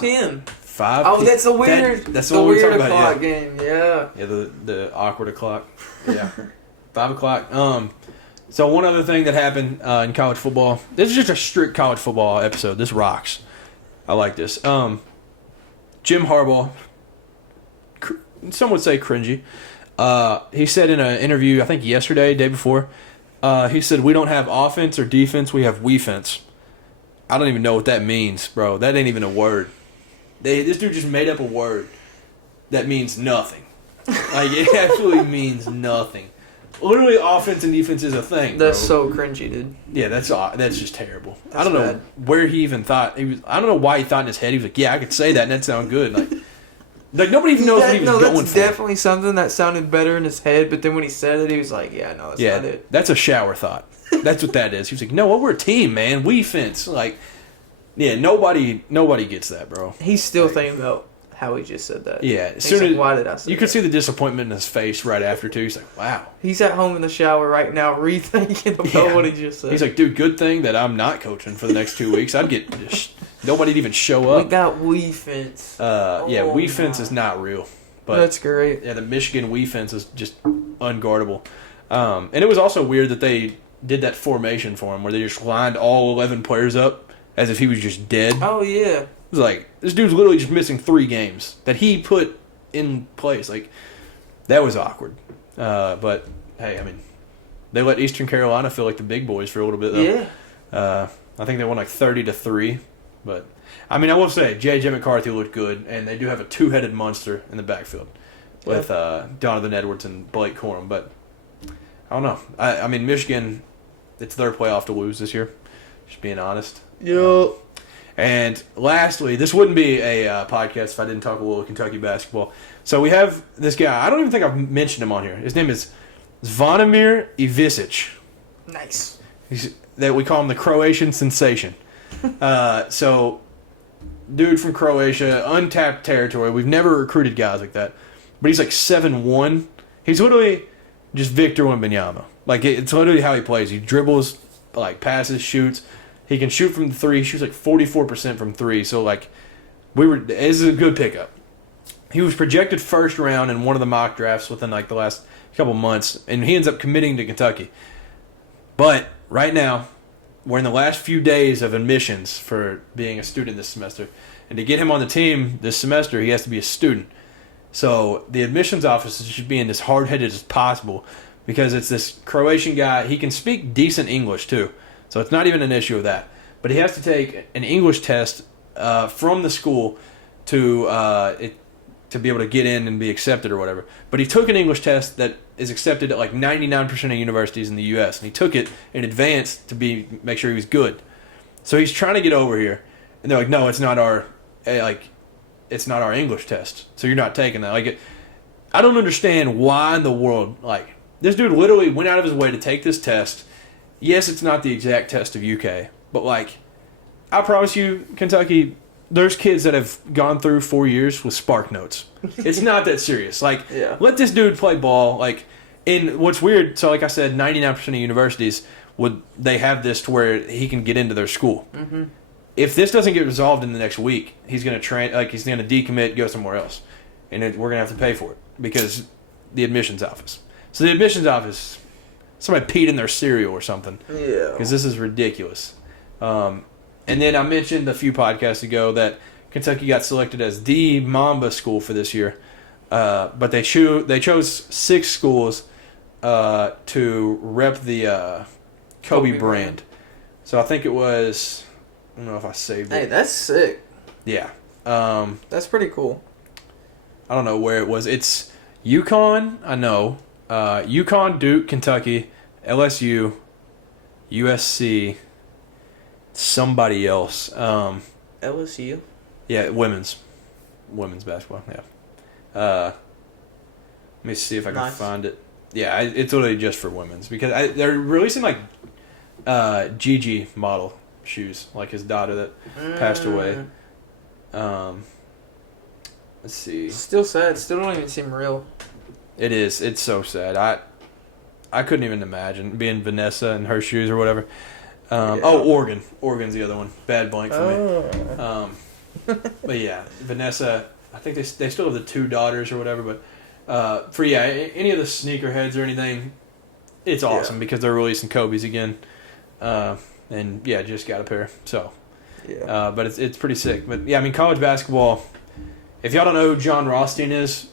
p.m. 5. Oh, that's the weird. That's the what we're weird talking about. o'clock Yeah. game. Yeah. Yeah, the awkward o'clock. Yeah. 5 o'clock. So one other thing that happened in college football. This is just a strict college football episode. This rocks. I like this. Jim Harbaugh, some would say cringy. He said in an interview, I think yesterday, day before, he said, we don't have offense or defense, we have we-fence. I don't even know what that means, bro. That ain't even a word. This dude just made up a word that means nothing. Like, it absolutely means nothing. Literally, offense and defense is a thing. That's bro. so cringy, dude. Yeah, that's just terrible. That's I don't know bad. where he even thought he was. I don't know why he thought in his head he was like, yeah, I could say that and that sound good. Like nobody even knows what he was going that's for. definitely something that sounded better in his head, but then when he said it, he was like, yeah, no, that's Yeah, not it. that's a shower thought. That's what that is. He was like, no, we're a team, man. We fence. Like, yeah, nobody gets that, bro. He's still thinking about how he just said that. Yeah, as He's soon like, as why did I say you that? could see the disappointment in his face right after too. He's like, wow. He's at home in the shower right now rethinking about Yeah. what he just said. He's like, dude, good thing that I'm not coaching for the next 2 weeks. I'd get just nobody'd even show we up. got we fence. Yeah, Oh, we fence my. is not real. But That's great. yeah, the Michigan we fence is just unguardable. And it was also weird that they did that formation for him where they just lined all 11 players up as if he was just dead. Oh yeah. It was like, this dude's literally just missing 3 games that he put in place. Like, that was awkward. But, hey, I mean, they let Eastern Carolina feel like the big boys for a little bit, though. Yeah. I think they won like 30-3. But, I mean, I will say, J.J. McCarthy looked good, and they do have a 2-headed monster in the backfield with Donovan Edwards and Blake Corum. But, I don't know. I mean, Michigan, it's their playoff to lose this year, just being honest. Yo. And lastly, this wouldn't be a podcast if I didn't talk a little Kentucky basketball. So we have this guy. I don't even think I've mentioned him on here. His name is Zvonimir Ivisic. Nice. That we call him the Croatian sensation. So, dude from Croatia, untapped territory. We've never recruited guys like that. But he's like 7'1". He's literally just Victor Wembanyama. Like, it's literally how he plays. He dribbles, like, passes, shoots. He can shoot from the three. He shoots like 44% from three. So, like, this is a good pickup. He was projected first round in one of the mock drafts within, like, the last couple months. And he ends up committing to Kentucky. But right now, we're in the last few days of admissions for being a student this semester. And to get him on the team this semester, he has to be a student. So the admissions office should be as hard-headed as possible because it's this Croatian guy. He can speak decent English, too. So it's not even an issue with that. But he has to take an English test from the school to be able to get in and be accepted or whatever. But he took an English test that is accepted at like 99% of universities in the U.S. And he took it in advance to make sure he was good. So he's trying to get over here, and they're like, "No, it's not our English test. So you're not taking that." Like, I don't understand why in the world. Like, this dude literally went out of his way to take this test. Yes, it's not the exact test of UK, but like, I promise you, Kentucky, there's kids that have gone through 4 years with Spark Notes. It's not that serious. Like, let this dude play ball. Like, and what's weird, so like I said, 99% of universities they have this to where he can get into their school. Mm-hmm. If this doesn't get resolved in the next week, he's gonna decommit, go somewhere else, and we're gonna have to pay for it because the admissions office. So the admissions office, somebody peed in their cereal or something. Yeah. Because this is ridiculous. And then I mentioned a few podcasts ago that Kentucky got selected as the Mamba school for this year. But they chose 6 schools to rep the Kobe brand. So I think it was, I don't know if I saved it. Hey, that's sick. Yeah. That's pretty cool. I don't know where it was. It's UConn, I know. UConn, Duke, Kentucky, LSU, USC, somebody else. LSU? Yeah, women's basketball, yeah. Let me see if I can find it. Yeah, it's literally just for women's because they're releasing like Gigi model shoes, like his daughter that passed away. Let's see. Still sad. Still don't even seem real. It is. It's so sad. I couldn't even imagine being Vanessa in her shoes or whatever. Oh, Oregon. Oregon's the other one. Bad blank for me. But yeah, Vanessa. I think they still have the 2 daughters or whatever. But for any of the sneakerheads or anything, it's awesome because they're releasing Kobe's again. And yeah, just got a pair. So, but it's pretty sick. But yeah, I mean, college basketball. If y'all don't know who John Rothstein is,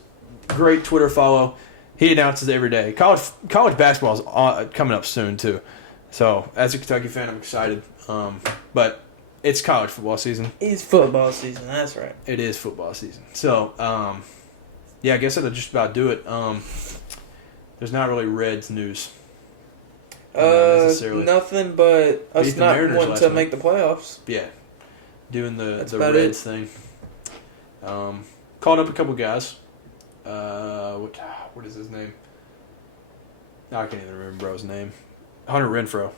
great Twitter follow. He announces every day. College basketball is coming up soon too. So as a Kentucky fan, I'm excited. But it's college football season. It's football season. That's right. It is football season. So yeah, I guess that'll just about do it. There's not really Reds news. Nothing but us not wanting to make the playoffs. Yeah, doing the Reds thing. Called up a couple guys. What is his name? I can't even remember bro's name. Hunter Renfrow.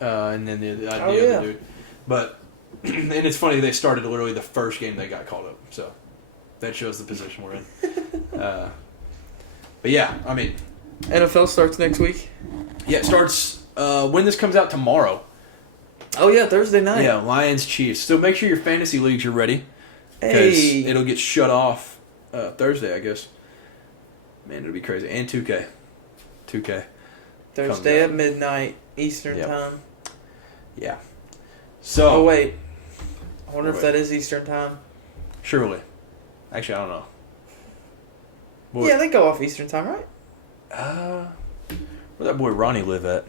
And then the other dude. But and it's funny, they started literally the first game they got called up. So that shows the position we're in. But yeah, I mean, NFL starts next week. Yeah, it starts when this comes out tomorrow. Oh yeah, Thursday night. Yeah, Lions Chiefs. So make sure your fantasy leagues are ready. Because it'll get shut off Thursday, I guess. Man, it'll be crazy. And 2K. Thursday at midnight Eastern time. Yeah. So. Oh wait. I wonder if that is Eastern time. Surely. Actually, I don't know. Boy. Yeah, they go off Eastern time, right? Where that boy Ronnie live at?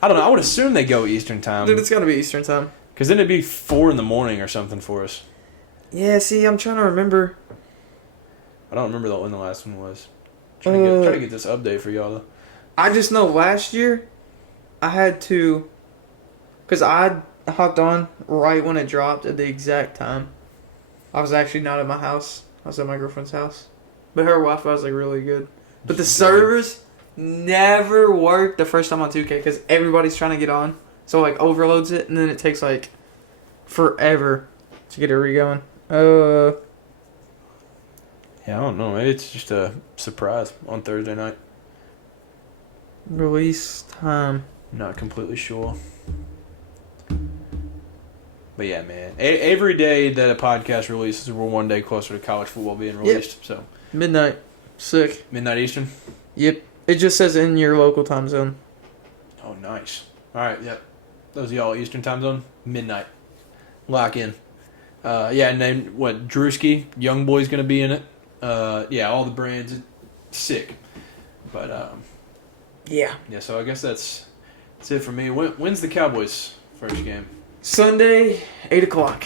I don't know. I would assume they go Eastern time. Dude, it's got to be Eastern time. Because then it'd be 4 a.m. or something for us. Yeah, see, I'm trying to remember. I don't remember when the last one was. Trying to get this update for y'all, though. I just know last year, I had to... Because I hopped on right when it dropped at the exact time. I was actually not at my house. I was at my girlfriend's house. But her Wi-Fi was like really good. But the servers never worked the first time on 2K because everybody's trying to get on. So like overloads it and then it takes like forever to get it re-going. Yeah, I don't know. Maybe it's just a surprise on Thursday night. Release time. Not completely sure. But yeah, man. Every day that a podcast releases, we're one day closer to college football being released. Yep. So Midnight. Sick. midnight Eastern. Yep. It just says in your local time zone. Oh, nice. All right, yep. Those of y'all Eastern time zone, midnight. Lock in. Yeah, and then what? Drewski, Young Boy's gonna be in it. Yeah, all the brands, sick. But Yeah. yeah. So I guess that's it for me. When's the Cowboys' first game? Sunday, 8 o'clock.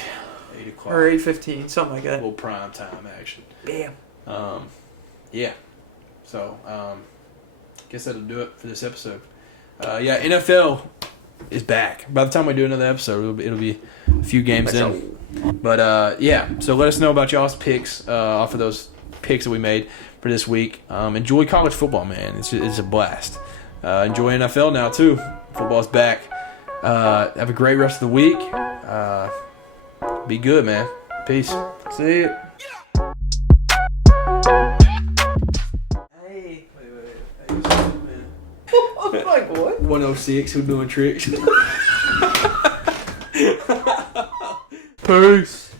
8 o'clock. Or 8:15, something like A that. little prime time action. Bam. Yeah. So guess that'll do it for this episode. Yeah, NFL is back. By the time we do another episode, it'll be a few games in. But yeah, so let us know about y'all's picks off of those picks that we made for this week. Enjoy college football, man. It's a blast. Enjoy NFL now too. Football's back. Have a great rest of the week. Be good, man. Peace. See you. Hey. Wait. I'm like, what? 106, who doing tricks? Peace.